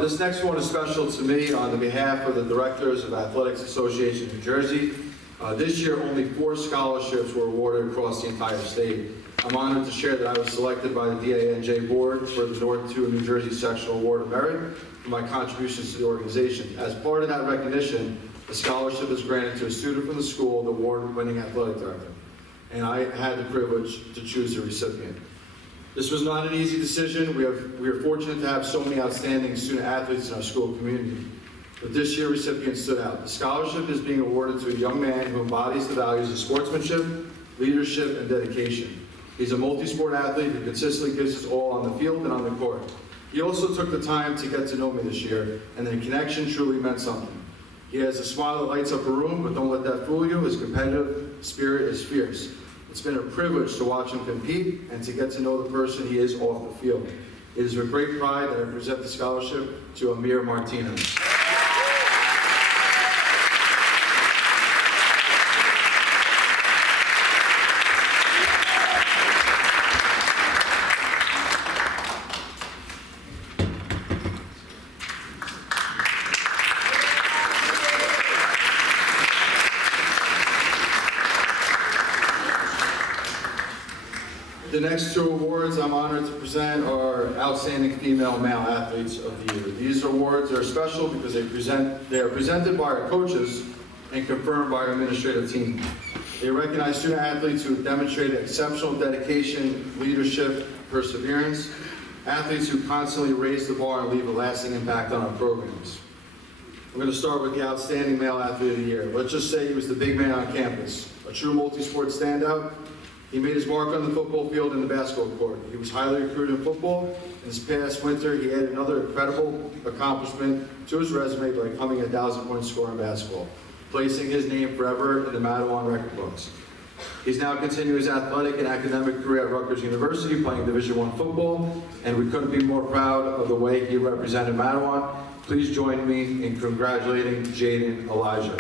This next one is special to me on the behalf of the Directors of Athletics Association New Jersey. This year, only 4 scholarships were awarded across the entire state. I'm honored to share that I was selected by the DANJ Board for the North 2 New Jersey Sectional Award of Merit for my contributions to the organization. As part of that recognition, the scholarship is granted to a student from the school, the award-winning athletic director. And I had the privilege to choose the recipient. This was not an easy decision. We are fortunate to have so many outstanding student athletes in our school community. But this year, recipient stood out. The scholarship is being awarded to a young man who embodies the values of sportsmanship, leadership, and dedication. He's a multi-sport athlete who consistently gives his all on the field and on the court. He also took the time to get to know me this year, and the connection truly meant something. He has a smile that lights up a room, but don't let that fool you. His competitive spirit is fierce. It's been a privilege to watch him compete and to get to know the person he is off the field. It is with great pride that I present the scholarship to Amir Martinez. The next 2 awards I'm honored to present are Outstanding Female-Male Athletes of the Year. These awards are special because they are presented by our coaches and confirmed by our administrative team. They recognize student athletes who have demonstrated exceptional dedication, leadership, perseverance, athletes who constantly raise the bar and leave a lasting impact on our programs. I'm going to start with the Outstanding Male Athlete of the Year. Let's just say he was the big man on campus, a true multi-sport standout. He made his mark on the football field and the basketball court. He was highly recruited in football. And this past winter, he had another incredible accomplishment to his resume by becoming a 1,000-point scorer in basketball, placing his name forever in the Matawan record books. He's now continuing his athletic and academic career at Rutgers University, playing Division I football, and we couldn't be more proud of the way he represented Matawan. Please join me in congratulating Jaden Elijah.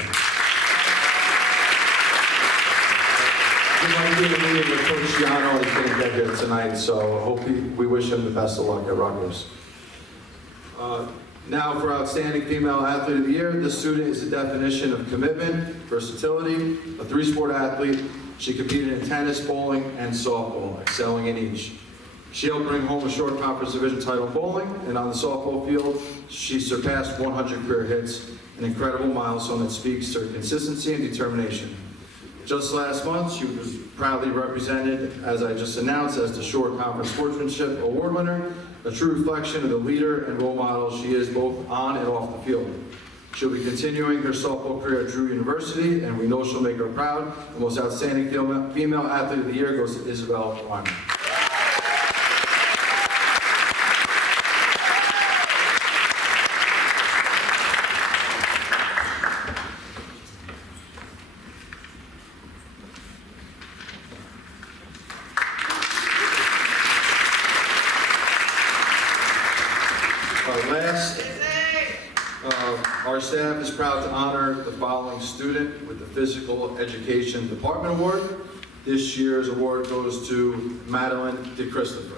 He might be in a meeting with Coach Giano and he couldn't get here tonight, so we wish him the best of luck at Rutgers. Now for Outstanding Female Athlete of the Year, this student is the definition of commitment, versatility, a 3-sport athlete. She competed in tennis, bowling, and softball, excelling in each. She helped bring home a Shore Conference Division title in bowling, and on the softball field, she surpassed 100 career hits, an incredible milestone that speaks to her consistency and determination. Just last month, she was proudly represented, as I just announced, as the Shore Conference Sportsmanship Award winner, a true reflection of the leader and role model she is both on and off the field. She'll be continuing her softball career at Drew University, and we know she'll make her proud. The most outstanding female athlete of the year goes to Isabel Wyman. staff is proud to honor the following student with the Physical Education Department Award. This year's award goes to Madeline DeChristopher.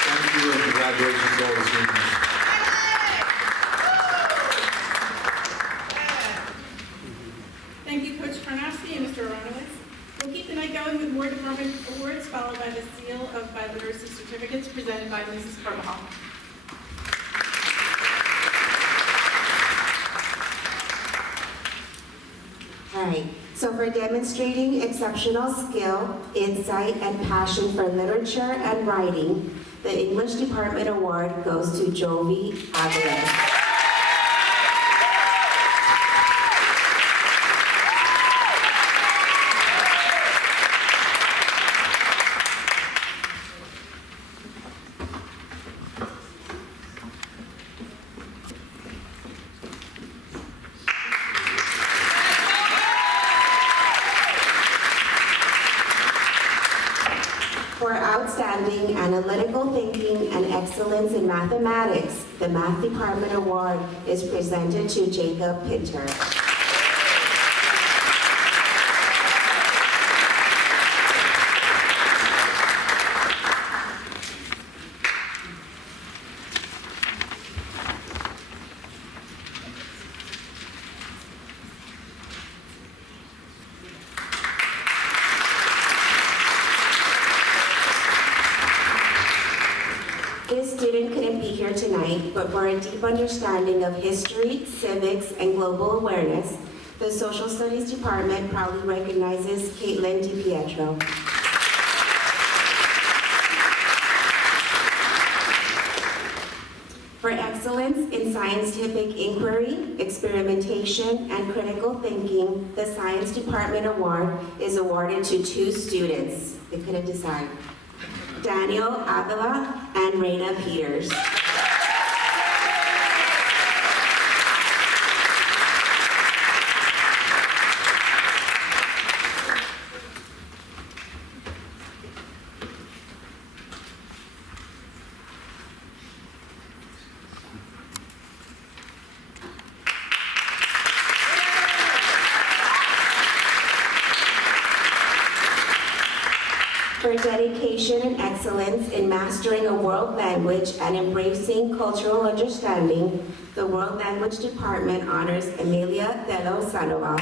Thank you and congratulations to all the seniors. Thank you, Coach Karnowski and Mr. Aronowitz. We'll keep the night going with War Department awards, followed by the seal of biliteracy certificates presented by Mrs. Carvajal. All right, so for demonstrating exceptional skill, insight, and passion for literature and writing, the English Department Award goes to Jovi Aguilera. For outstanding analytical thinking and excellence in mathematics, the Math Department Award is presented to Jacob Pinter. This student couldn't be here tonight, but for a deep understanding of history, civics, and global awareness, the Social Studies Department proudly recognizes Caitlin DiPietro. For excellence in scientific inquiry, experimentation, and critical thinking, the Science Department Award is awarded to two students. They couldn't decide. Daniel Avila and Reina Peters. For dedication and excellence in mastering a world language and embracing cultural understanding, the World Language Department honors Emilia Delo Sandoval.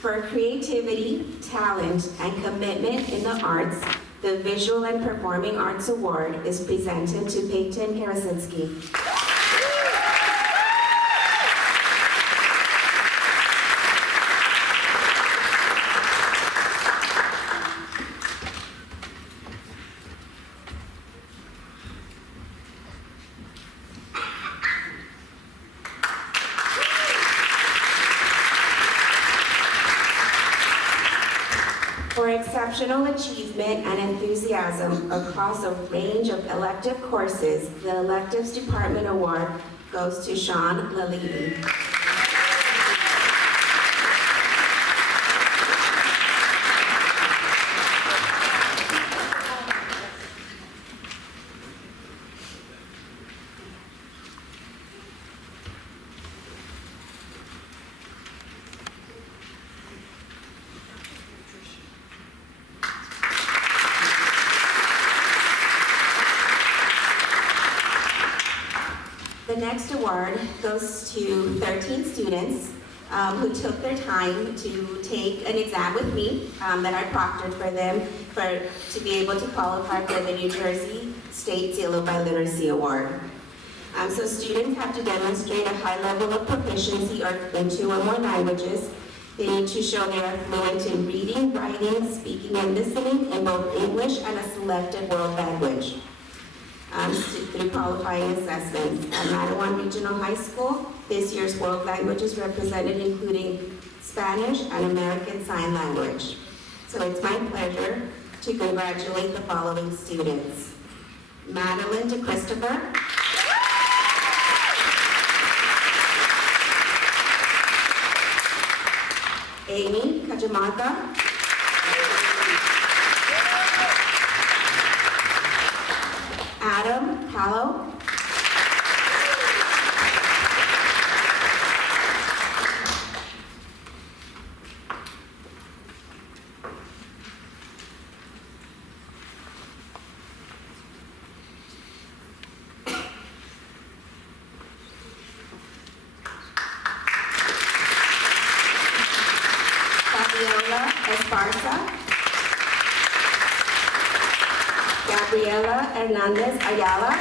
For creativity, talent, and commitment in the arts, the Visual and Performing Arts Award is presented to Peyton Karasinski. For exceptional achievement and enthusiasm across a range of elective courses, the Electives Department Award goes to Sean Lalevy. The next award goes to 13 students who took their time to take an exam with me that I proctored for them to be able to qualify for the New Jersey State Seal of Biliteracy Award. So students have to demonstrate a high level of proficiency in 2 or more languages. They need to show they are fluent in reading, writing, speaking, and listening in both English and a selected world language through qualifying assessments. At Mattawan Regional High School, this year's world languages represented including Spanish and American Sign Language. So it's my pleasure to congratulate the following students. Madeline DeChristopher, Amy Kajamaka, Adam Hallow, Gabriela Hernandez Ayala,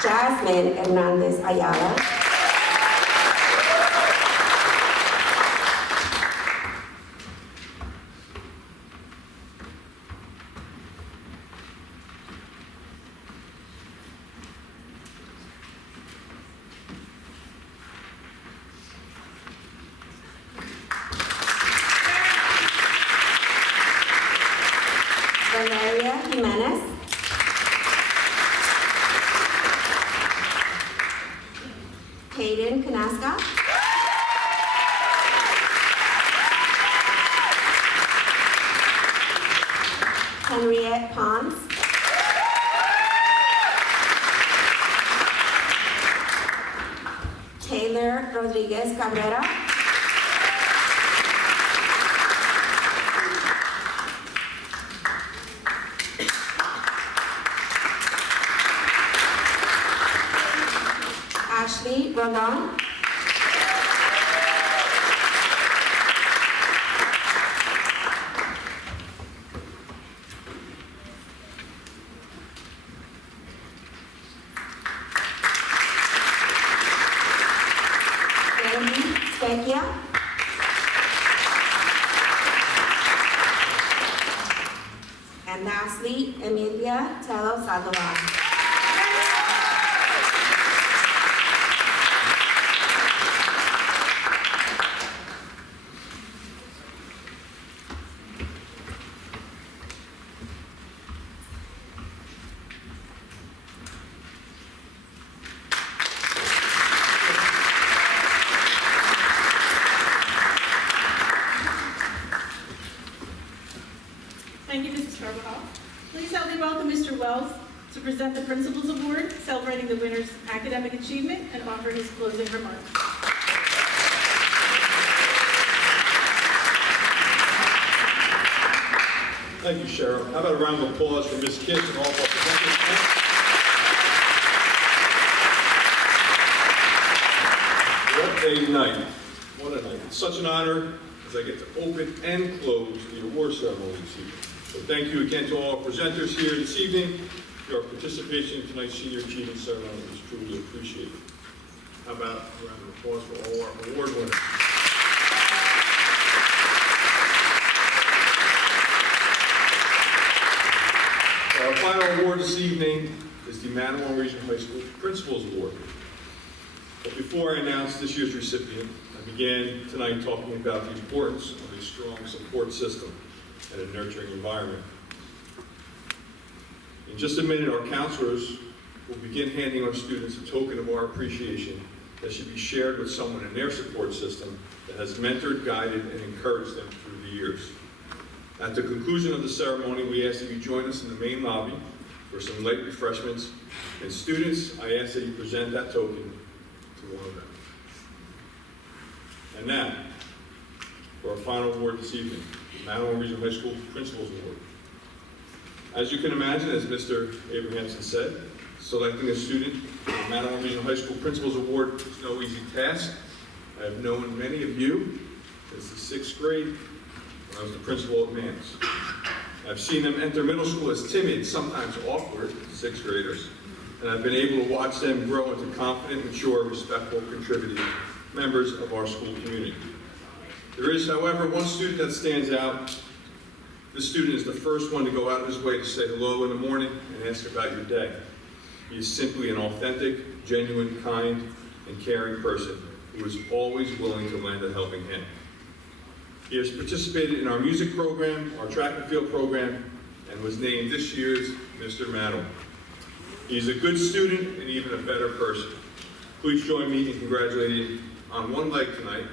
Jasmine Hernandez Ayala, Valeria Jimenez, Hayden Kanaska, Henriette Pons, Taylor Rodriguez Cabrera, Ashley Rondon, Andy Specchia, and lastly, Emilia Tello Saldovan. Thank you, Mrs. Carvajal. Please help me welcome Mr. Wells to present the Principal's Award, celebrating the winner's academic achievement, and offer his closing remarks. Thank you, Cheryl. How about a round of applause for Ms. Kish and all of our presenters? What a night. What a night. It's such an honor as I get to open and close the award ceremony this evening. So thank you again to all our presenters here this evening. Your participation in tonight's senior achievement ceremony is truly appreciated. How about a round of applause for all our award winners? Our final award this evening is the Mattawan Regional High School Principal's Award. But before I announce this year's recipient, I began tonight talking about the importance of a strong support system and a nurturing environment. In just a minute, our counselors will begin handing our students a token of our appreciation that should be shared with someone in their support system that has mentored, guided, and encouraged them through the years. At the conclusion of the ceremony, we ask that you join us in the main lobby for some late refreshments. And students, I ask that you present that token to one of them. And now, for our final award this evening, the Mattawan Regional High School Principal's Award. As you can imagine, as Mr. Abrahamson said, selecting a student for the Mattawan Regional High School Principal's Award is no easy task. I have known many of you since the 6th grade when I was the principal at Mans. I've seen them enter middle school as timid, sometimes awkward, sixth graders, and I've been able to watch them grow into confident, mature, respectful, contributing members of our school community. There is, however, one student that stands out. This student is the first one to go out of his way to say hello in the morning and ask about your day. He is simply an authentic, genuine, kind, and caring person who is always willing to lend a helping hand. He has participated in our music program, our track and field program, and was named this year's Mr. Mantle. He's a good student and even a better person. Please join me in congratulating on one leg tonight,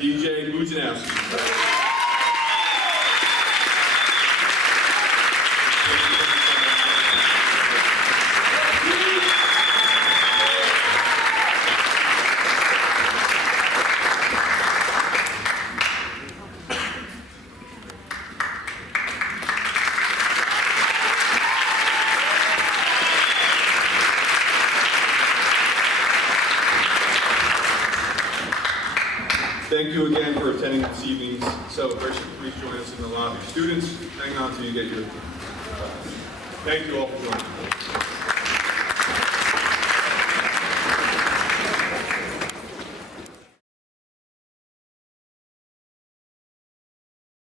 DJ Bujanowski. Thank you again for attending this evening's celebration. Please join us in the lobby. Students, hang on till you get your... Thank you all for joining.